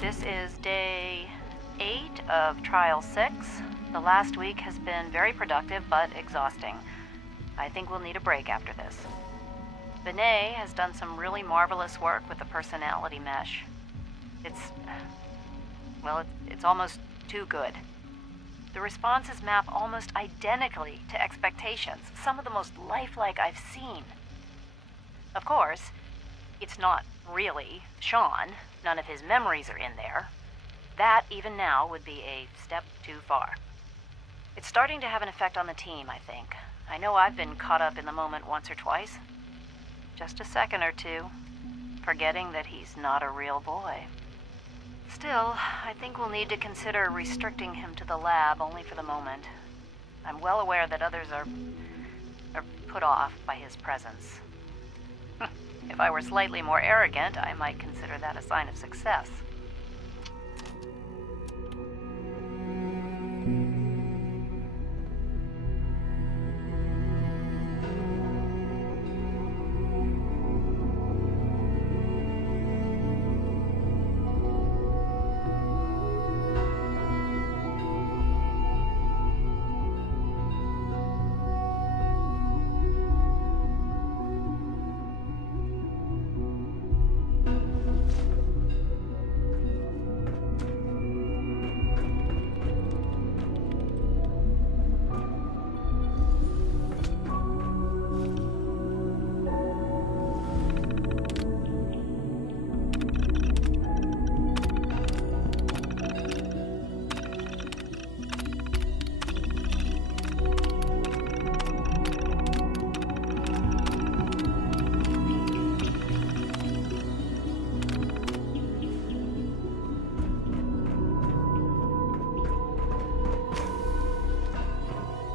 This is day 8 of Trial 6. The last week has been very productive, but exhausting. I think we'll need a break after this. Benet has done some really marvelous work with the personality mesh. It's almost too good. The responses map almost identically to expectations, some of the most lifelike I've seen. Of course, it's not really Sean. None of his memories are in there. That, even now, would be a step too far. It's starting to have an effect on the team, I think. I know I've been caught up in the moment once or twice. Just a second or two, forgetting that he's not a real boy. Still, I think we'll need to consider restricting him to the lab only for the moment. I'm well aware that others are put off by his presence. If I were slightly more arrogant, I might consider that a sign of success.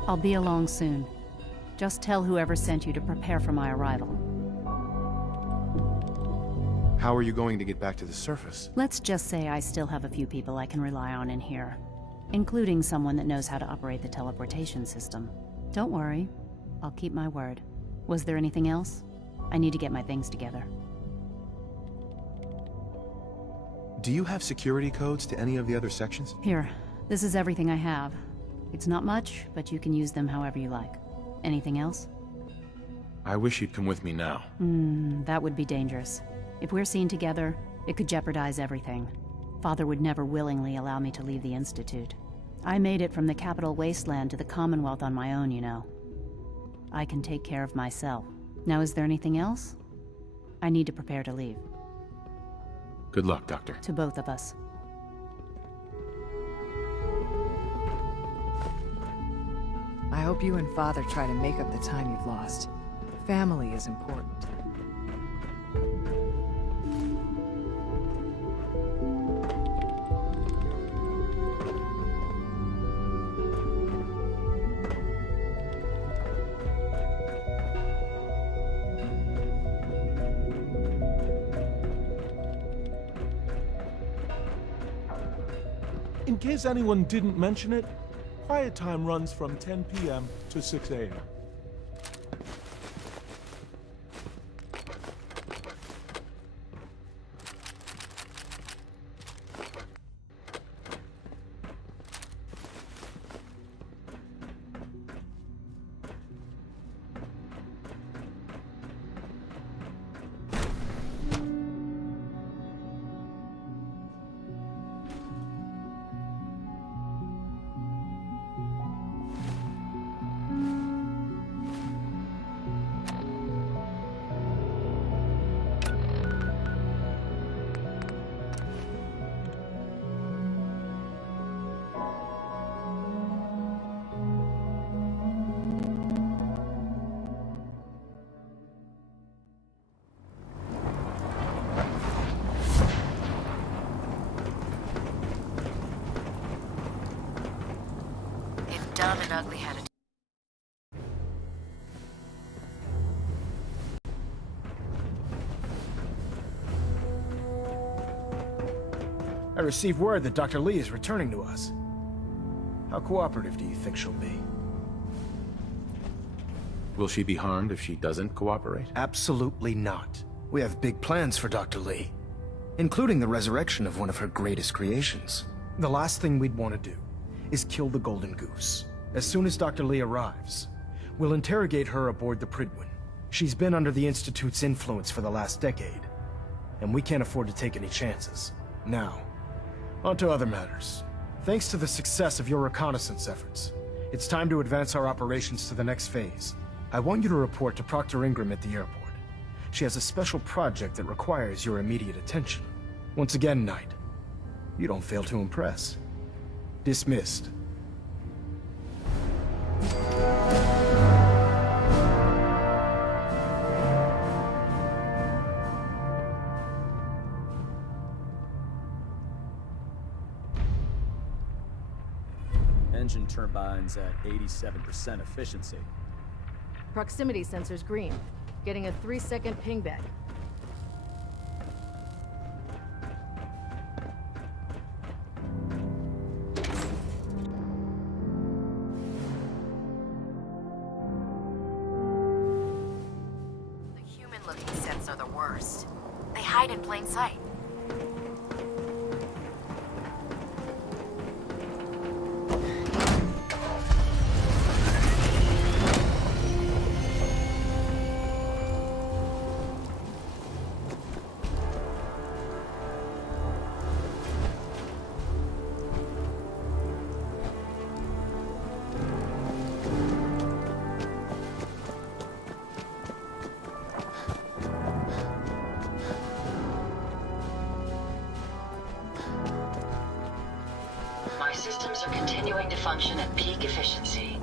I'll be along soon. Just tell whoever sent you to prepare for my arrival. How are you going to get back to the surface? Let's just say I still have a few people I can rely on in here, including someone that knows how to operate the teleportation system. Don't worry, I'll keep my word. Was there anything else? I need to get my things together. Do you have security codes to any of the other sections? Here, this is everything I have. It's not much, but you can use them however you like. Anything else? I wish you'd come with me now. That would be dangerous. If we're seen together, it could jeopardize everything. Father would never willingly allow me to leave the Institute. I made it from the capital wasteland to the Commonwealth on my own, you know. I can take care of myself. Now, is there anything else? I need to prepare to leave. Good luck, Doctor. To both of us. I hope you and Father try to make up the time you've lost. Family is important. In case anyone didn't mention it, quiet time runs from 10 p.m. to 6 a.m. Dumb and ugly had a... I received word that Dr. Lee is returning to us. How cooperative do you think she'll be? Will she be harmed if she doesn't cooperate? Absolutely not. We have big plans for Dr. Lee, including the resurrection of one of her greatest creations. The last thing we'd want to do is kill the Golden Goose. As soon as Dr. Lee arrives, we'll interrogate her aboard the Prydwen. She's been under the Institute's influence for the last decade, and we can't afford to take any chances. Now, on to other matters. Thanks to the success of your reconnaissance efforts, it's time to advance our operations to the next phase. I want you to report to Proctor Ingram at the airport. She has a special project that requires your immediate attention. Once again, Knight, you don't fail to impress. Dismissed. Engine turbines at 87% efficiency. Proximity sensor's green. Getting a 3-second ping back. The human-looking sets are the worst. They hide in plain sight. My systems are continuing to function at peak efficiency.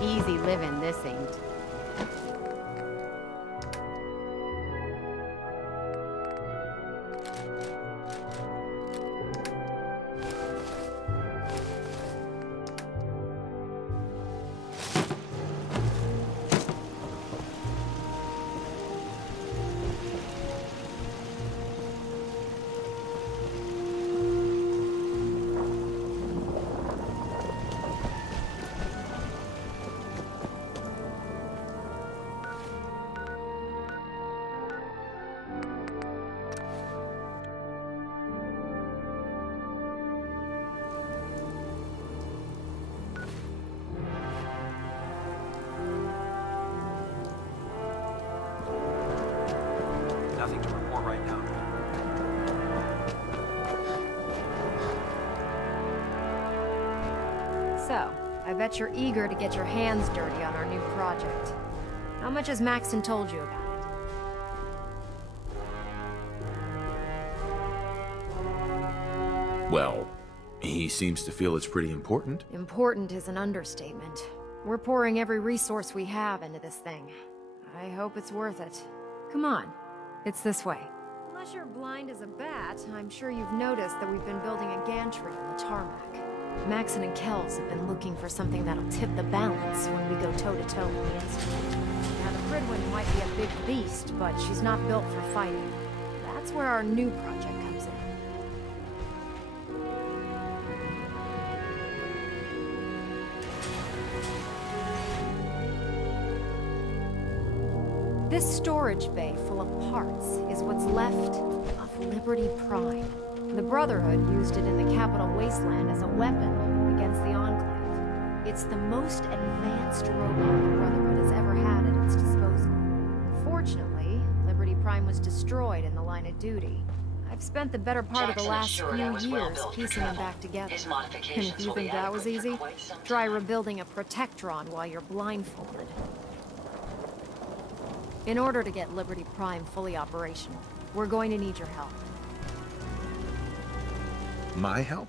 Easy living, this ain't. So, I bet you're eager to get your hands dirty on our new project. How much has Maxton told you about it? Well, he seems to feel it's pretty important. Important is an understatement. We're pouring every resource we have into this thing. I hope it's worth it. Come on, it's this way. Unless you're blind as a bat, I'm sure you've noticed that we've been building a gantry on the tarmac. Maxon and Kells have been looking for something that'll tip the balance when we go toe-to-toe with the Institute. Now, the Prydwen might be a big beast, but she's not built for fighting. That's where our new project comes in. This storage bay full of parts is what's left of Liberty Prime. The Brotherhood used it in the Capital Wasteland as a weapon against the Enclave. It's the most advanced robot the Brotherhood has ever had at its disposal. Unfortunately, Liberty Prime was destroyed in the line of duty. I've spent the better part of the last few years piecing them back together. And if you think that was easy, try rebuilding a Protectron while you're blindfolded. In order to get Liberty Prime fully operational, we're going to need your help. My help?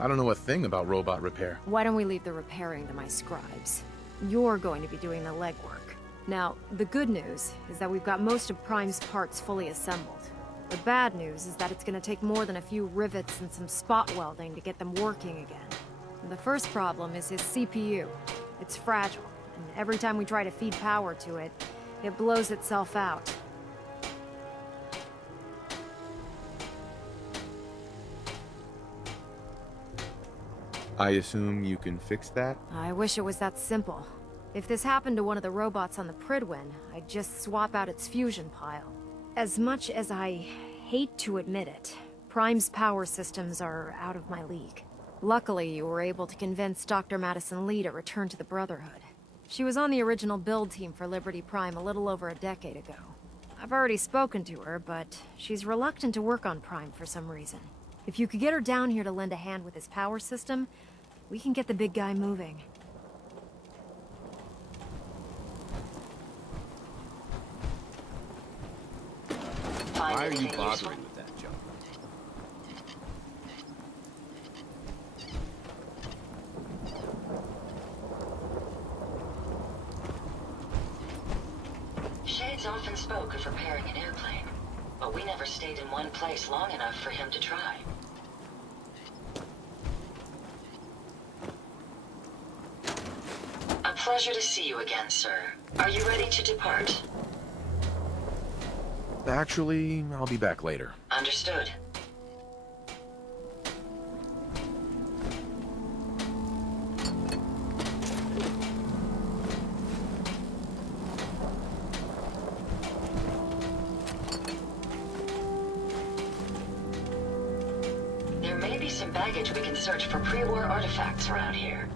I don't know a thing about robot repair. Why don't we leave the repairing to my scribes? You're going to be doing the legwork. Now, the good news is that we've got most of Prime's parts fully assembled. The bad news is that it's going to take more than a few rivets and some spot welding to get them working again. The first problem is his CPU. It's fragile, and every time we try to feed power to it, it blows itself out. I assume you can fix that? I wish it was that simple. If this happened to one of the robots on the Prydwen, I'd just swap out its fusion pile. As much as I hate to admit it, Prime's power systems are out of my league. Luckily, you were able to convince Dr. Madison Lee to return to the Brotherhood. She was on the original build team for Liberty Prime a little over a decade ago. I've already spoken to her, but she's reluctant to work on Prime for some reason. If you could get her down here to lend a hand with his power system, we can get the big guy moving. Why are you bothering with that junk? Shades often spoke of repairing an airplane, but we never stayed in one place long enough for him to try. A pleasure to see you again, sir. Are you ready to depart? Actually, I'll be back later. Understood. There may be some baggage we can search for pre-war artifacts around here.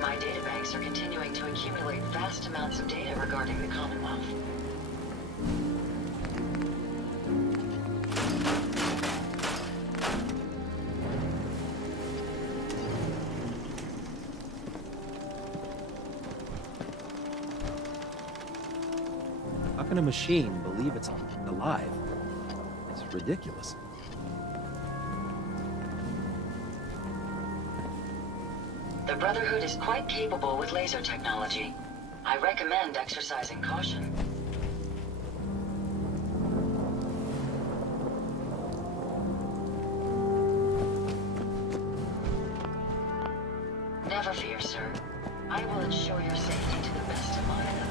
My databanks are continuing to accumulate vast amounts of data regarding the Commonwealth. How can a machine believe it's alive? It's ridiculous. The Brotherhood is quite capable with laser technology. I recommend exercising caution. Never fear, sir. I will ensure your safety to the best of my ability.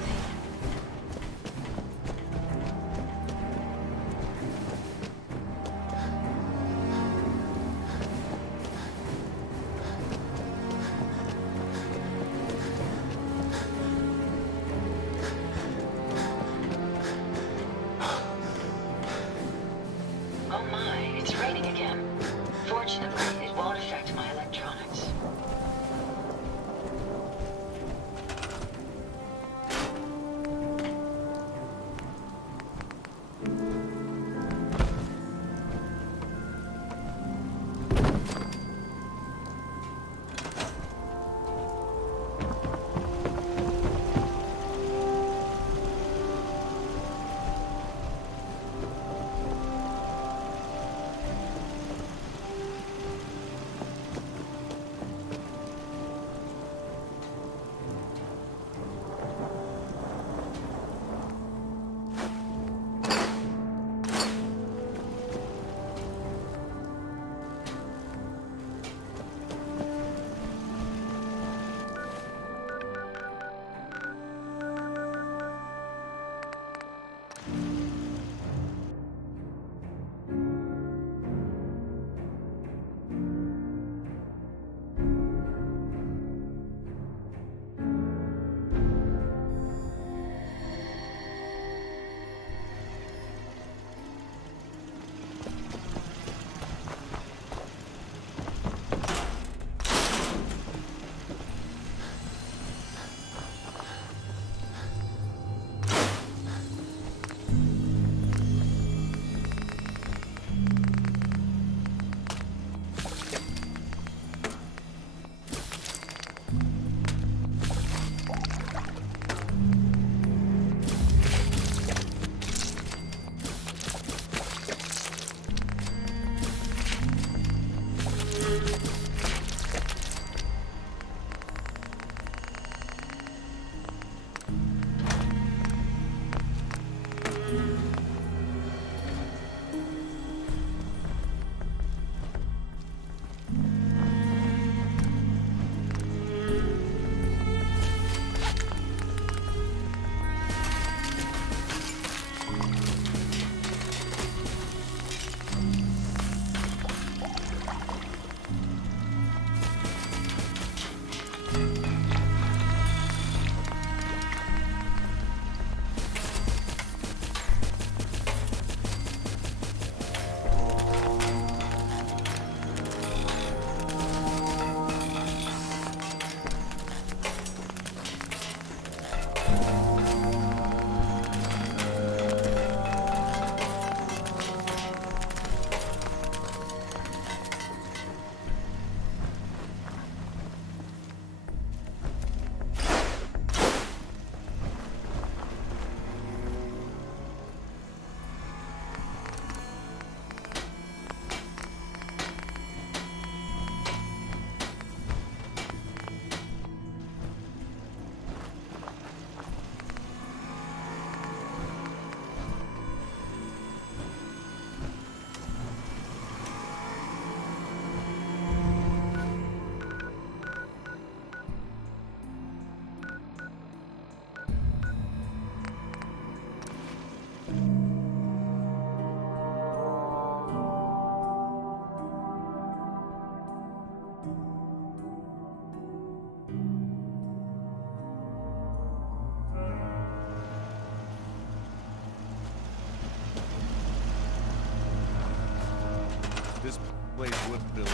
place would build.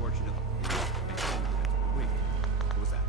Fortunately, wait, what was that?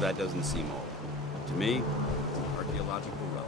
That doesn't seem old. To me, it's an archaeological relic.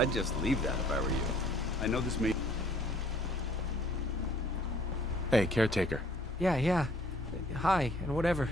I'd just leave that if I were you. I know this may... Hey, caretaker. Yeah. Hi, and whatever.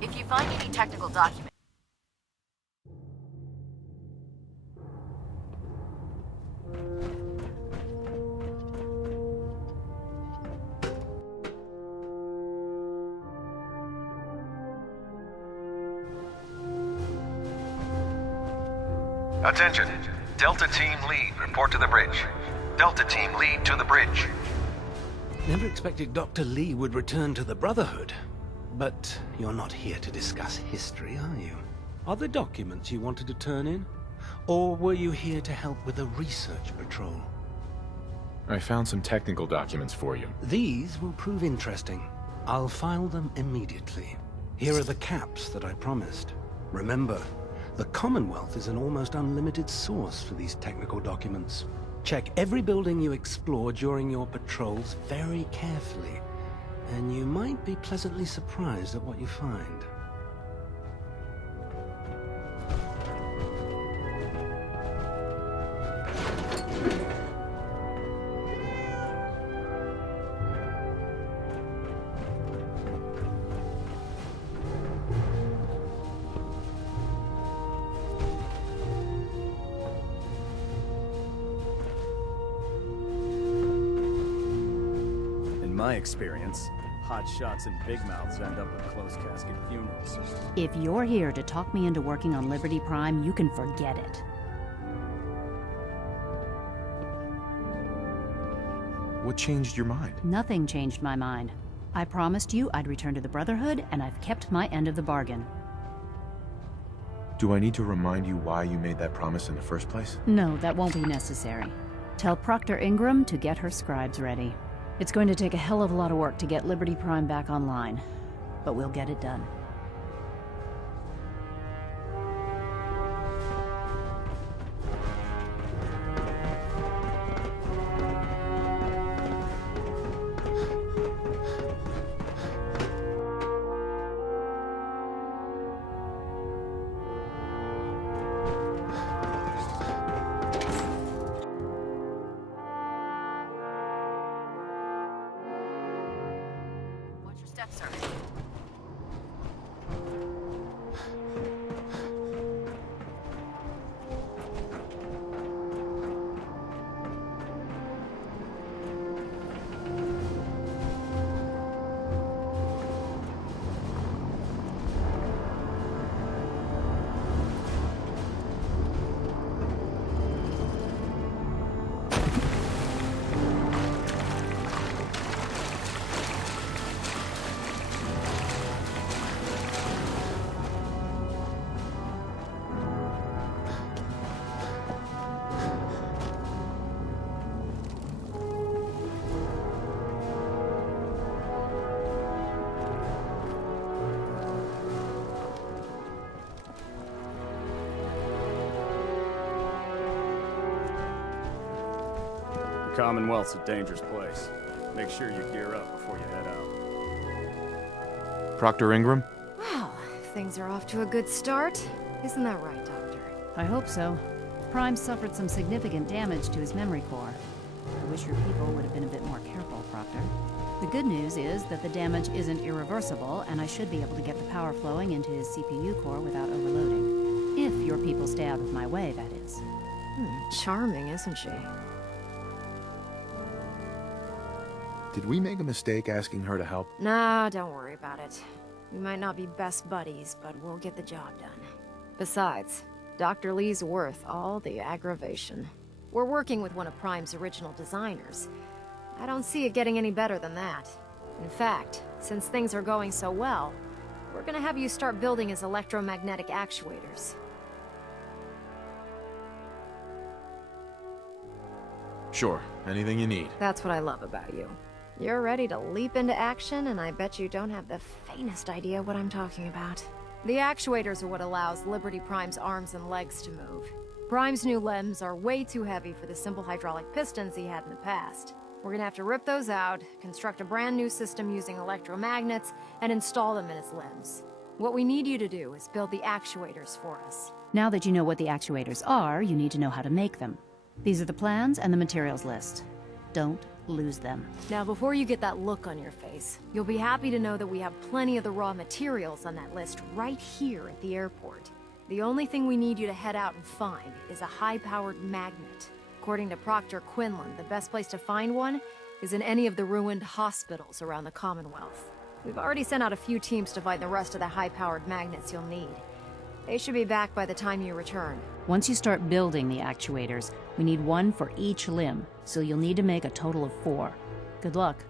If you find any technical documents... Attention. Delta Team Lead, report to the bridge. Delta Team Lead to the bridge. Never expected Dr. Lee would return to the Brotherhood. But you're not here to discuss history, are you? Are there documents you wanted to turn in? Or were you here to help with a research patrol? I found some technical documents for you. These will prove interesting. I'll file them immediately. Here are the caps that I promised. Remember, the Commonwealth is an almost unlimited source for these technical documents. Check every building you explore during your patrols very carefully, and you might be pleasantly surprised at what you find. In my experience, hot shots and big mouths end up with closed casket funerals. If you're here to talk me into working on Liberty Prime, you can forget it. What changed your mind? Nothing changed my mind. I promised you I'd return to the Brotherhood, and I've kept my end of the bargain. Do I need to remind you why you made that promise in the first place? No, that won't be necessary. Tell Proctor Ingram to get her scribes ready. It's going to take a hell of a lot of work to get Liberty Prime back online, but we'll get it done. Steps, sir. The Commonwealth's a dangerous place. Make sure you gear up before you head out. Proctor Ingram? Well, things are off to a good start. Isn't that right, Doctor? I hope so. Prime suffered some significant damage to his memory core. I wish your people would have been a bit more careful, Proctor. The good news is that the damage isn't irreversible, and I should be able to get the power flowing into his CPU core without overloading. If your people stay out of my way, that is. Charming, isn't she? Did we make a mistake asking her to help? Nah, don't worry about it. We might not be best buddies, but we'll get the job done. Besides, Dr. Lee's worth all the aggravation. We're working with one of Prime's original designers. I don't see it getting any better than that. In fact, since things are going so well, we're gonna have you start building his electromagnetic actuators. Sure, anything you need. That's what I love about you. You're ready to leap into action, and I bet you don't have the faintest idea what I'm talking about. The actuators are what allows Liberty Prime's arms and legs to move. Prime's new limbs are way too heavy for the simple hydraulic pistons he had in the past. We're gonna have to rip those out, construct a brand new system using electromagnets, and install them in his limbs. What we need you to do is build the actuators for us. Now that you know what the actuators are, you need to know how to make them. These are the plans and the materials list. Don't lose them. Now, before you get that look on your face, you'll be happy to know that we have plenty of the raw materials on that list right here at the airport. The only thing we need you to head out and find is a high-powered magnet. According to Proctor Quinlan, the best place to find one is in any of the ruined hospitals around the Commonwealth. We've already sent out a few teams to find the rest of the high-powered magnets you'll need. They should be back by the time you return. Once you start building the actuators, we need one for each limb, so you'll need to make a total of 4. Good luck.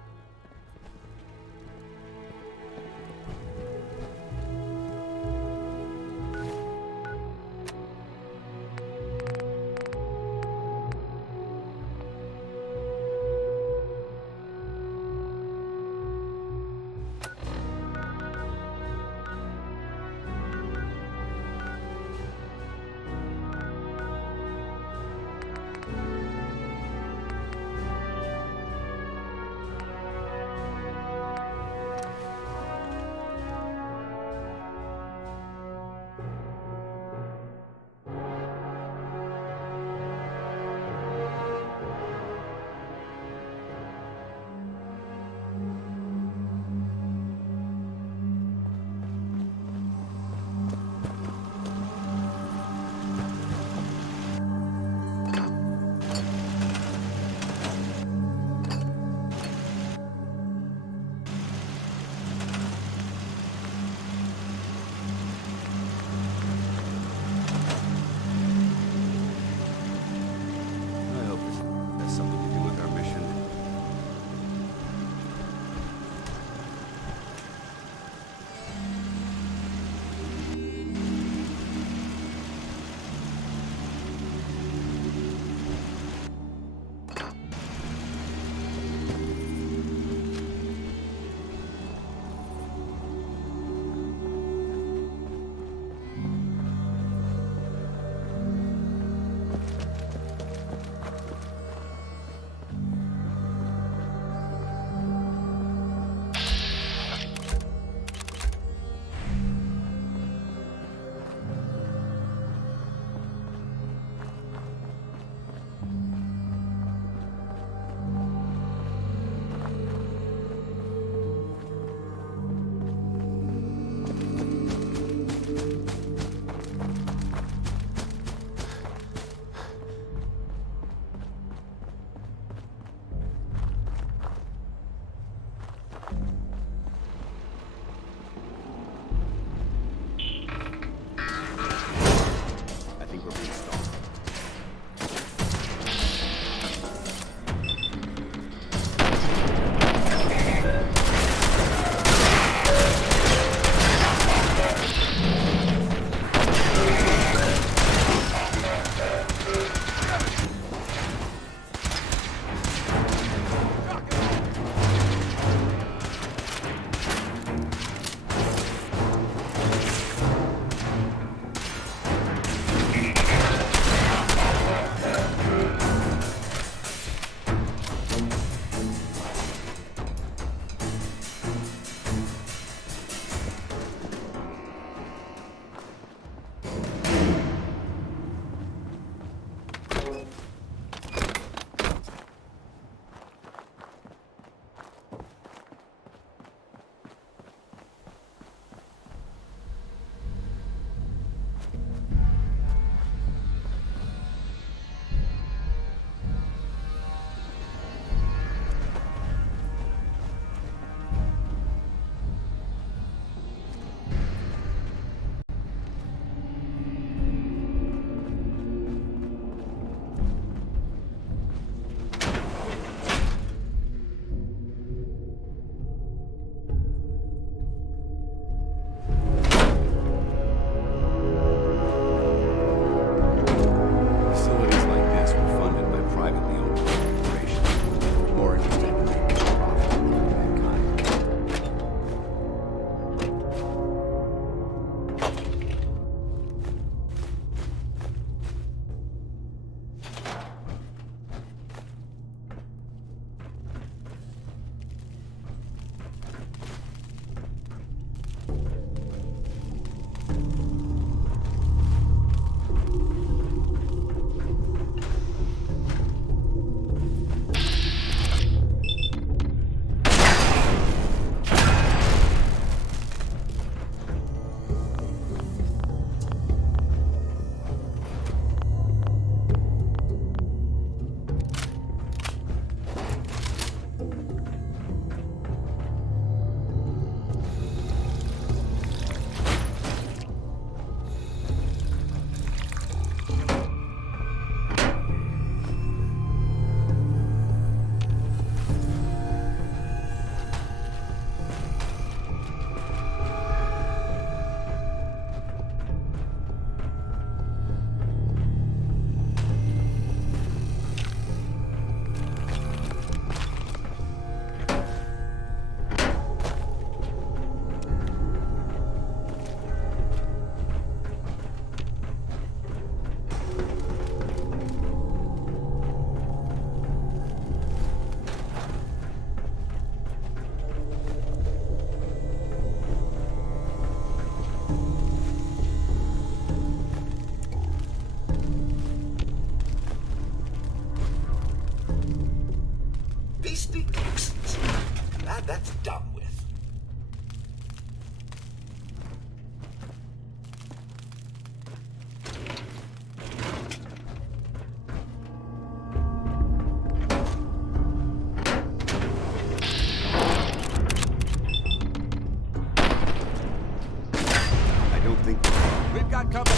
got company.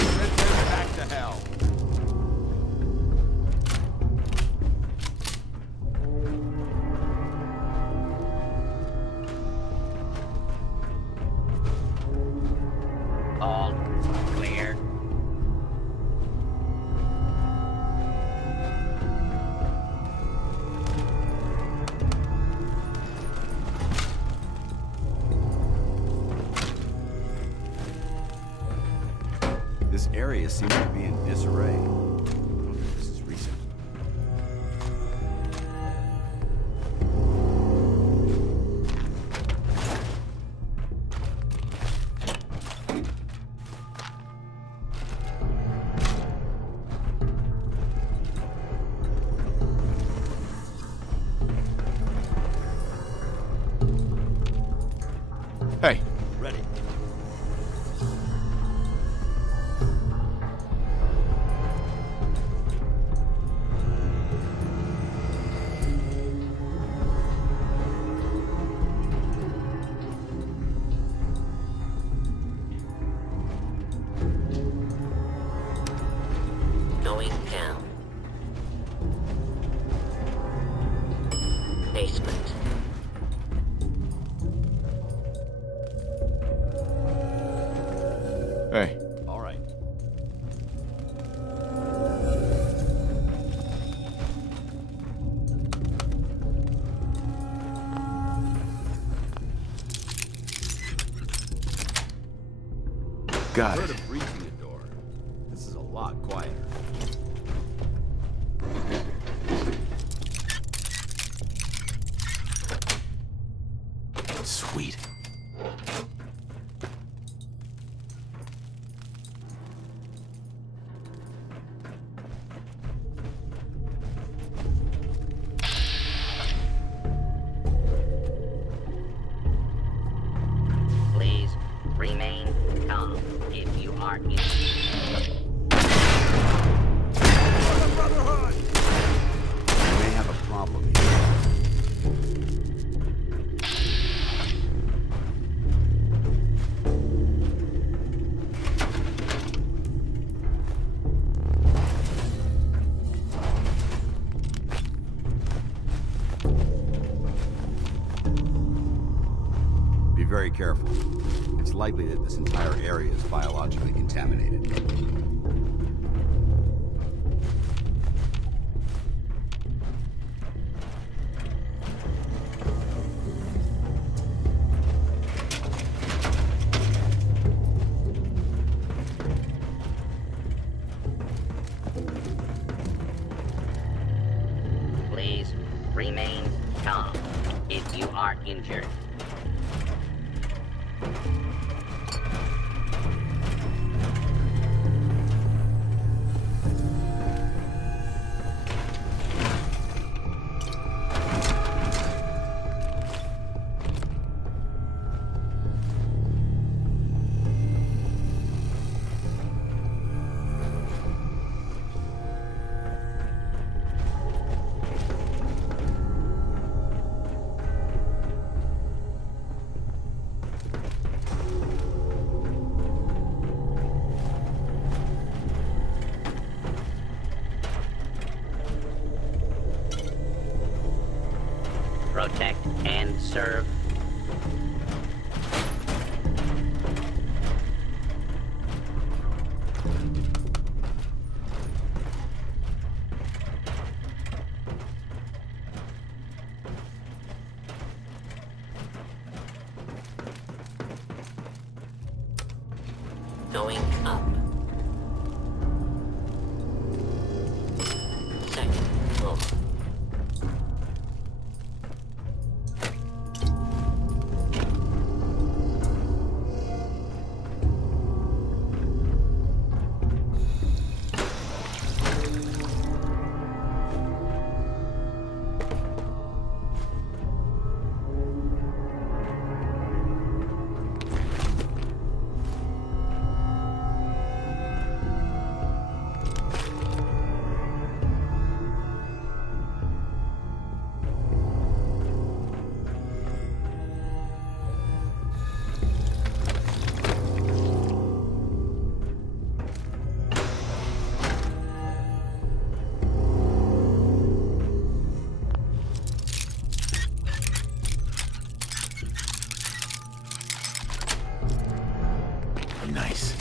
Send them back to hell. All clear. This area seems to be in disarray. I wonder if this is recent. Hey. Ready. Going down. Basement. Hey. All right. Got Heard it. of breaching a door. This is a lot quieter. Sweet. Please remain calm if you are in. We may have a problem here. Be very careful. It's likely that this entire area is biologically contaminated. Please remain calm if you are injured. Protect and serve. Going up. Second floor. nice.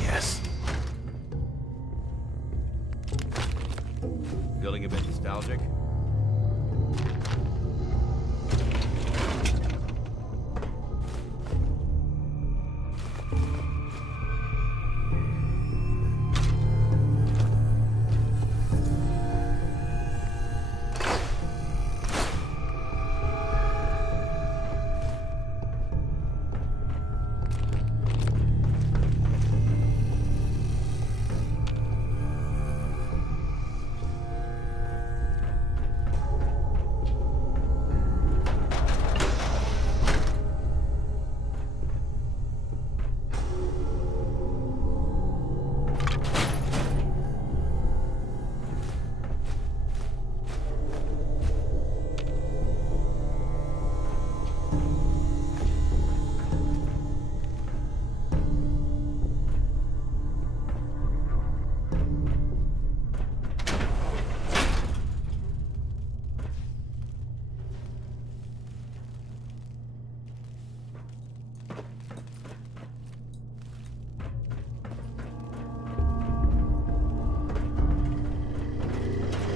Yes. Feeling a bit nostalgic?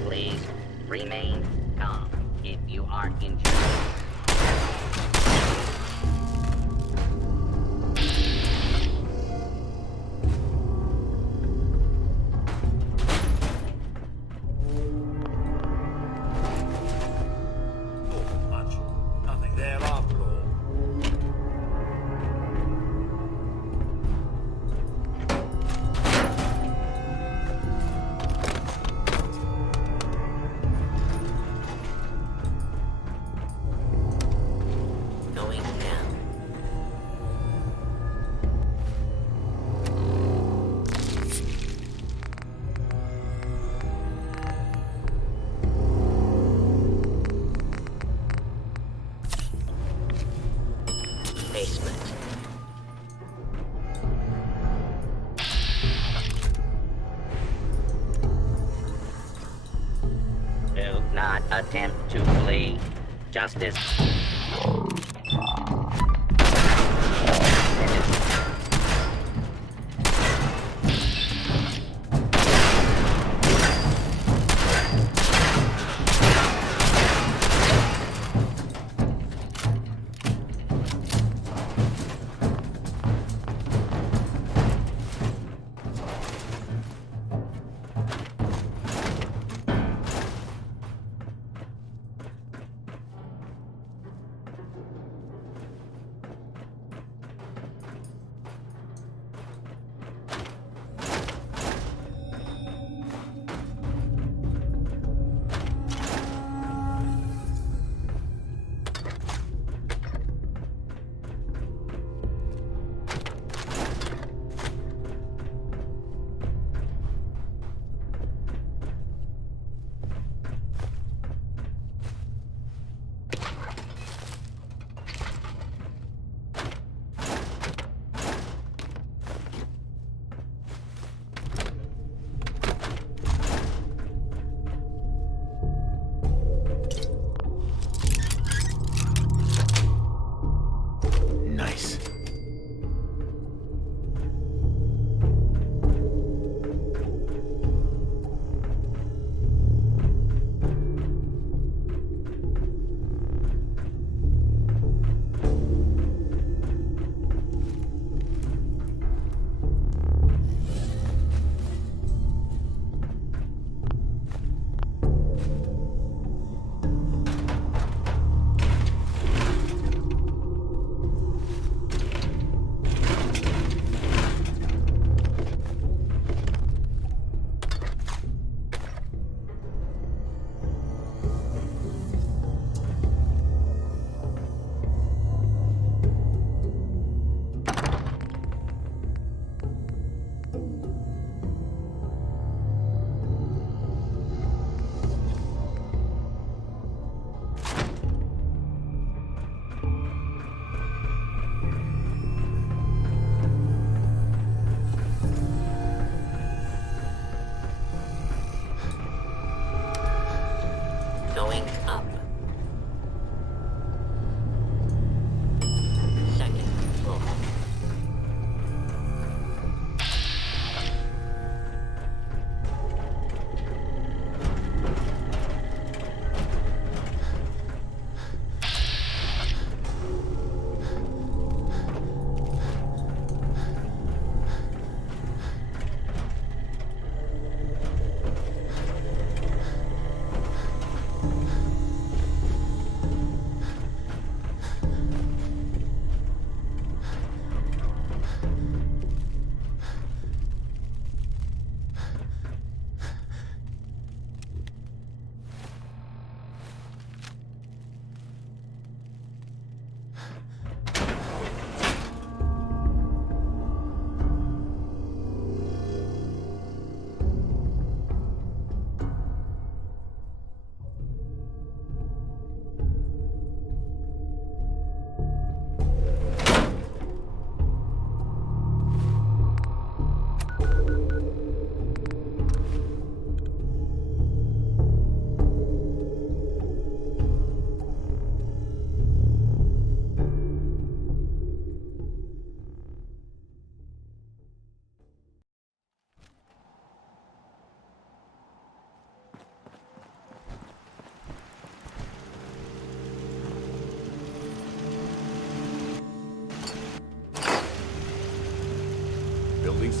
Please remain calm if you are injured. Nothing there after all. Going down. Basement. Do not attempt to flee. Justice.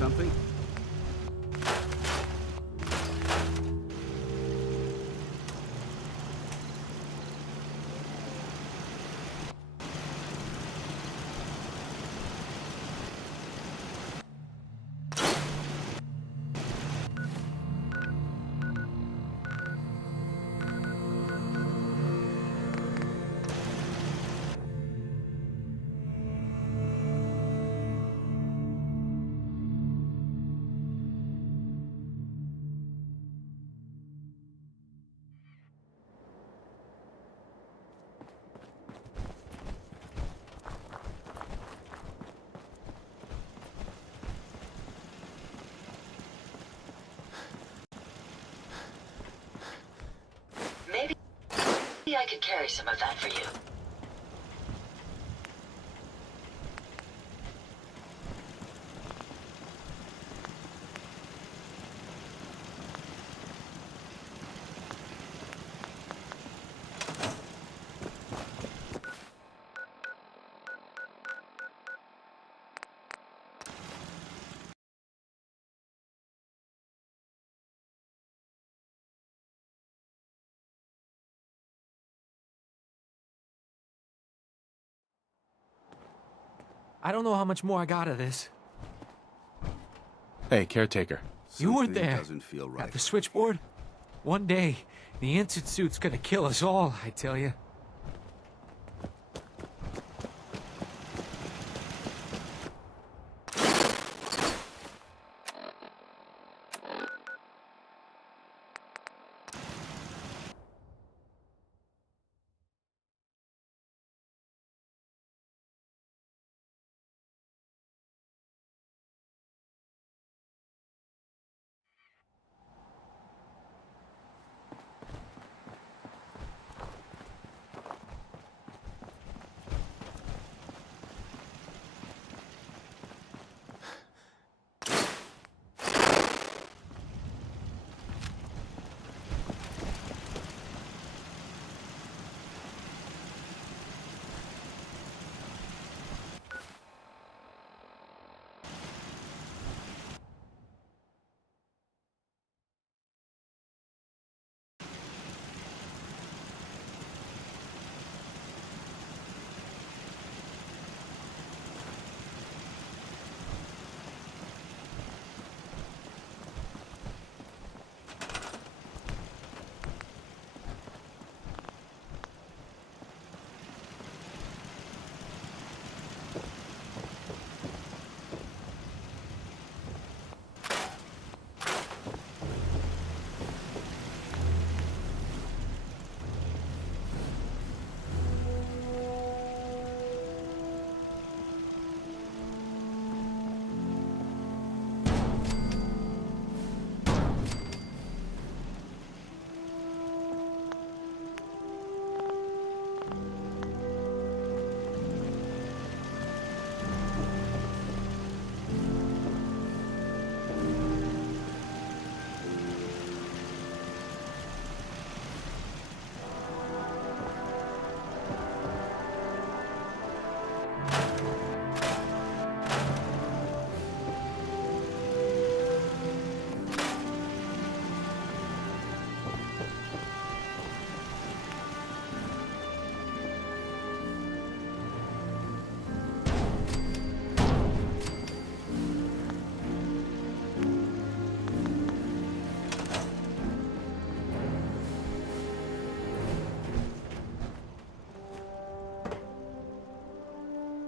something? Maybe I could carry some of that for you. I don't know how much more I got of this. Hey, caretaker. You weren't Something there. doesn't feel right. At the switchboard? One day, the Institute's gonna kill us all, I tell you.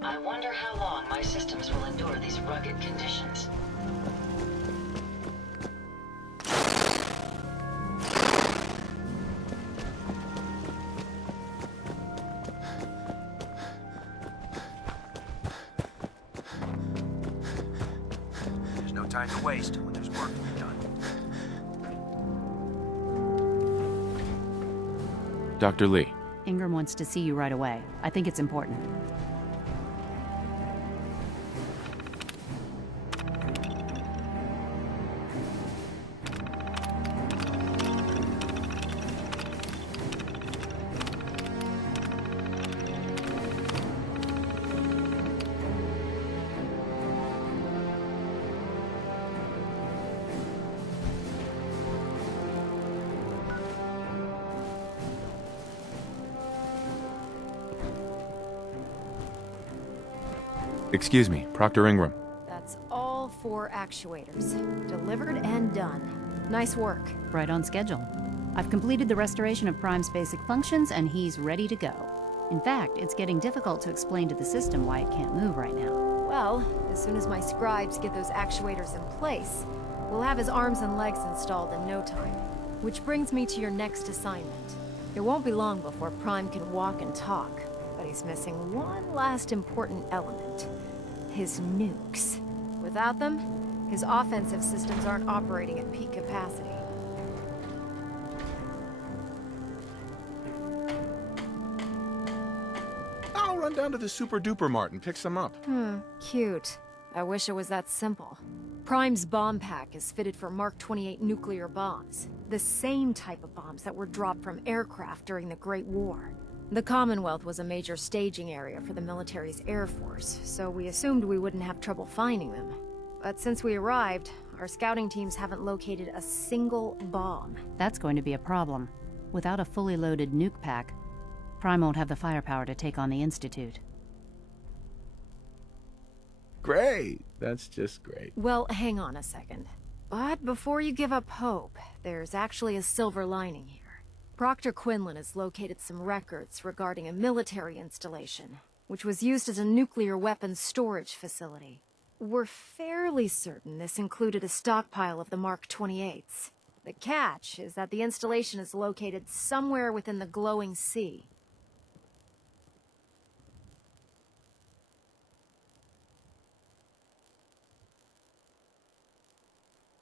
I wonder how long my systems will endure these rugged conditions. There's no time to waste when there's work to be done. Dr. Lee. Ingram wants to see you right away. I think it's important. Excuse me, Proctor Ingram. That's all 4 actuators. Delivered and done. Nice work. Right on schedule. I've completed the restoration of Prime's basic functions, and he's ready to go. In fact, it's getting difficult to explain to the system why it can't move right now. Well, as soon as my scribes get those actuators in place, we'll have his arms and legs installed in no time. Which brings me to your next assignment. It won't be long before Prime can walk and talk, but he's missing one last important element. His nukes. Without them, his offensive systems aren't operating at peak capacity. I'll run down to the Super Duper Mart and pick some up. Cute. I wish it was that simple. Prime's bomb pack is fitted for Mark 28 nuclear bombs. The same type of bombs that were dropped from aircraft during the Great War. The Commonwealth was a major staging area for the military's air force, so we assumed we wouldn't have trouble finding them. But since we arrived, our scouting teams haven't located a single bomb. That's going to be a problem. Without a fully loaded nuke pack, Prime won't have the firepower to take on the Institute. Great! That's just great. Well, hang on a second. But before you give up hope, there's actually a silver lining here. Proctor Quinlan has located some records regarding a military installation, which was used as a nuclear weapons storage facility. We're fairly certain this included a stockpile of the Mark 28s. The catch is that the installation is located somewhere within the glowing sea.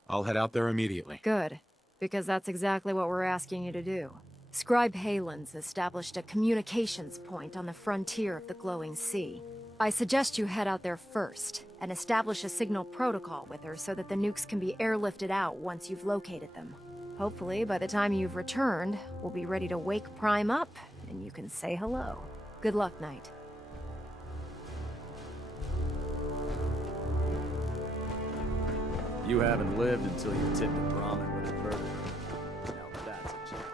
I'll head out there immediately. Good, because that's exactly what we're asking you to do. Scribe Halen's established a communications point on the frontier of the glowing sea. I suggest you head out there first, and establish a signal protocol with her so that the nukes can be airlifted out once you've located them. Hopefully, by the time you've returned, we'll be ready to wake Prime up, and you can say hello. Good luck, Knight. You haven't lived until you tipped a Brahmin with a burger. Now that's a challenge.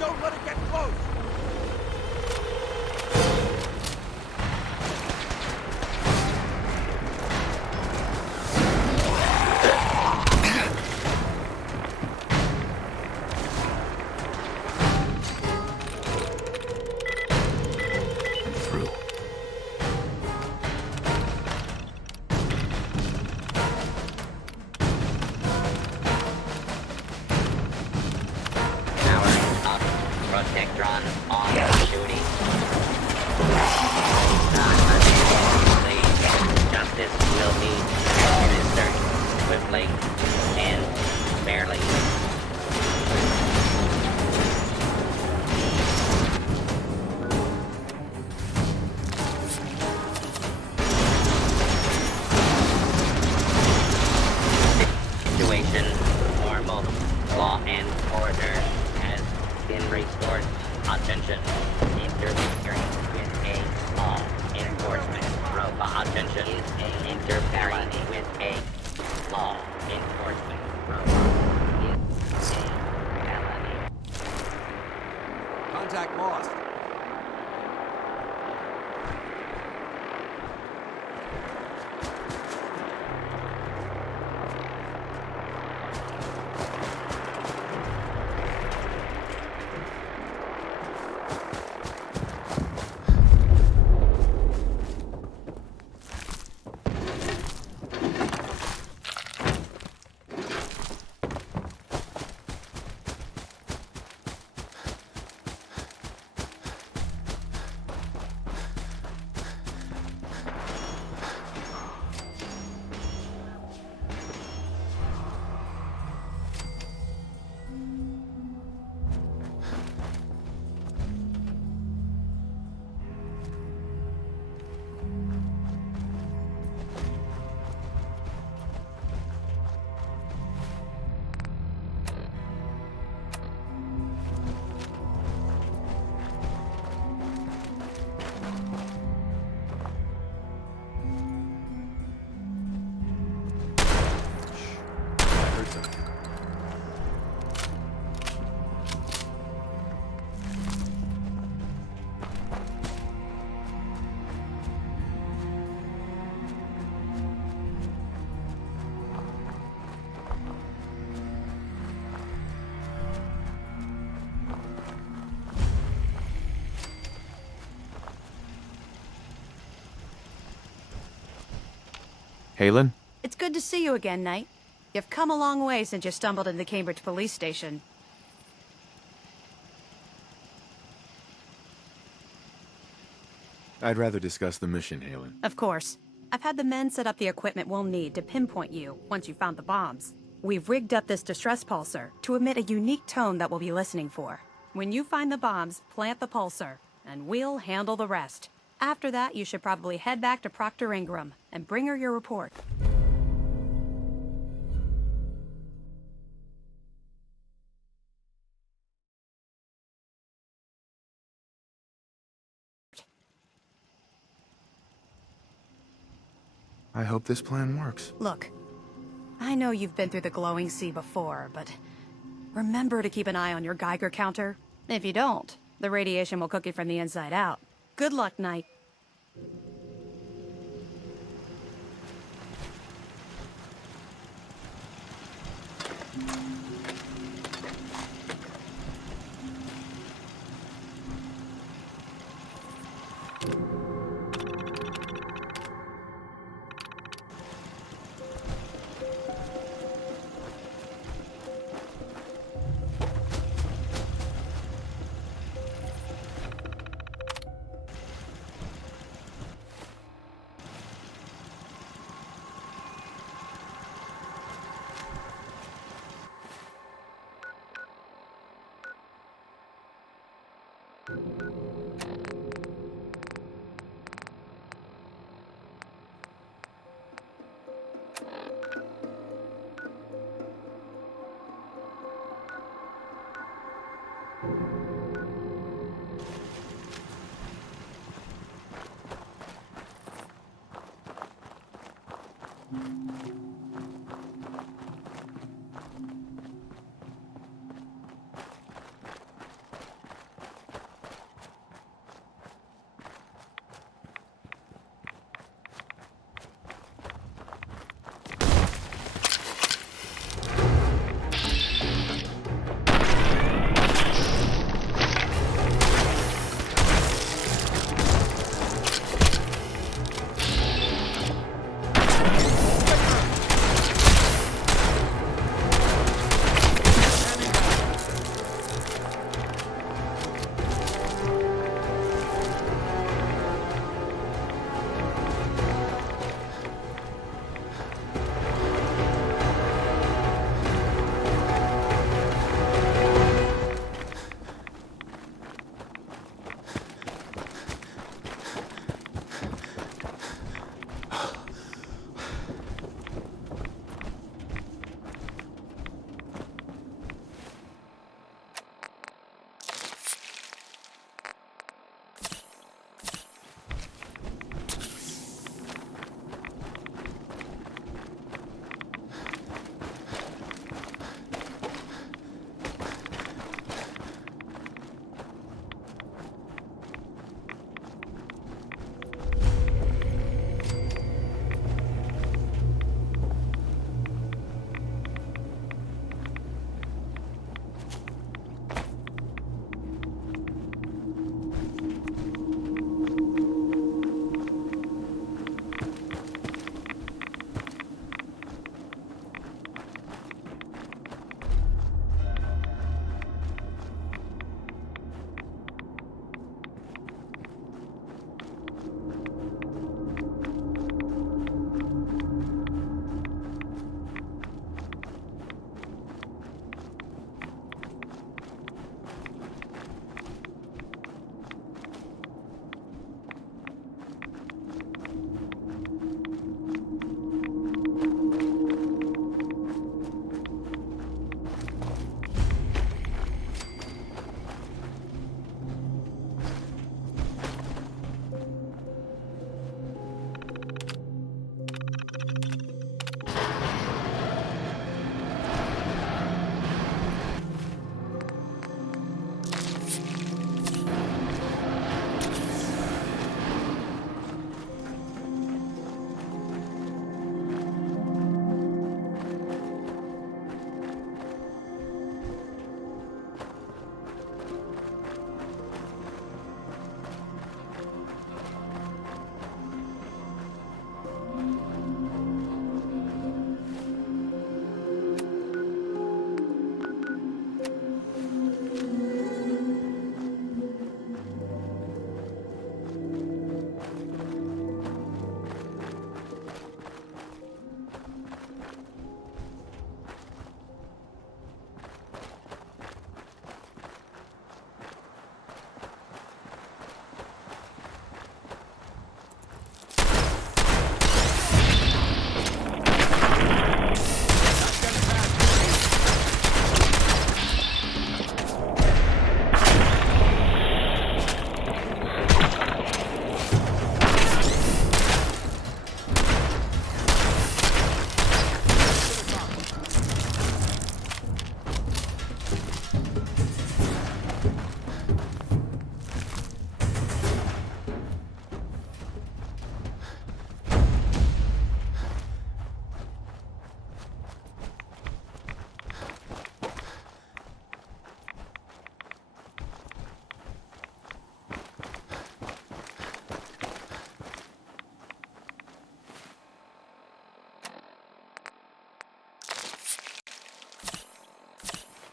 Don't let it get close! Protectron on shooting. Justice will be administered swiftly and fairly. Situation normal. Law and order has been restored. Attention. Interfering with a law enforcement robot. Attention. Is interfering with a law enforcement robot. Is a felony. Contact lost. Halen? It's good to see you again, Knight. You've come a long way since you stumbled into the Cambridge police station. I'd rather discuss the mission, Halen. Of course. I've had the men set up the equipment we'll need to pinpoint you once you've found the bombs. We've rigged up this distress pulsar to emit a unique tone that we'll be listening for. When you find the bombs, plant the pulsar, and we'll handle the rest. After that, you should probably head back to Proctor Ingram and bring her your report. I hope this plan works. Look, I know you've been through the glowing sea before, but remember to keep an eye on your Geiger counter. If you don't, the radiation will cook you from the inside out. Good luck, Knight.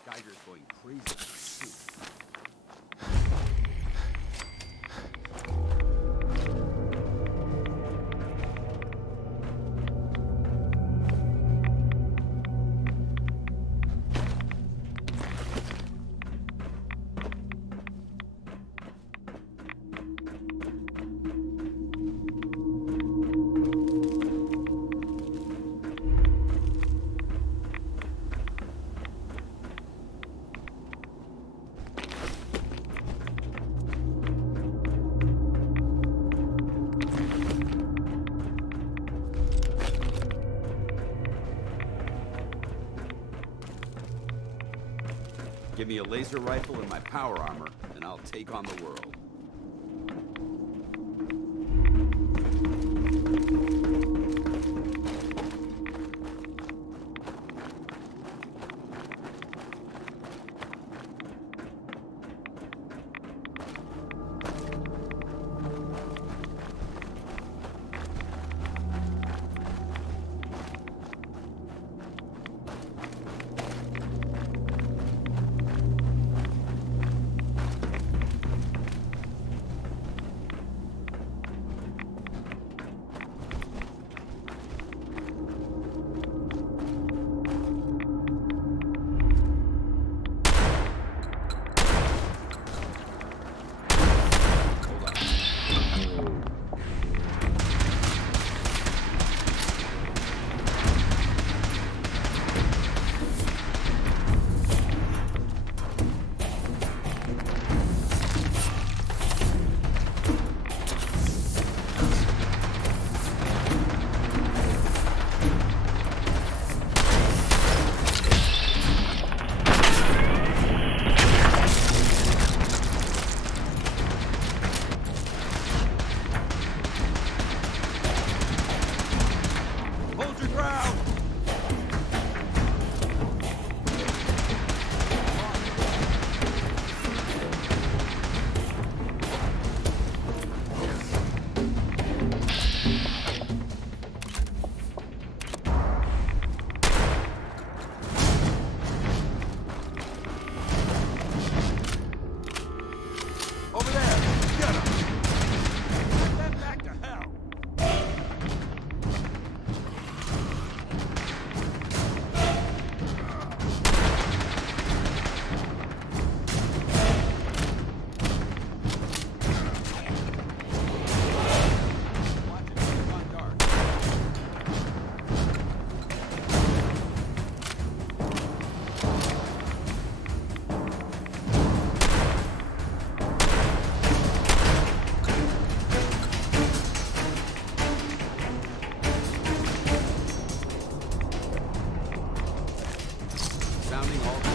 Geiger's going crazy. Give me a laser rifle and my power armor, and I'll take on the world. Sounding all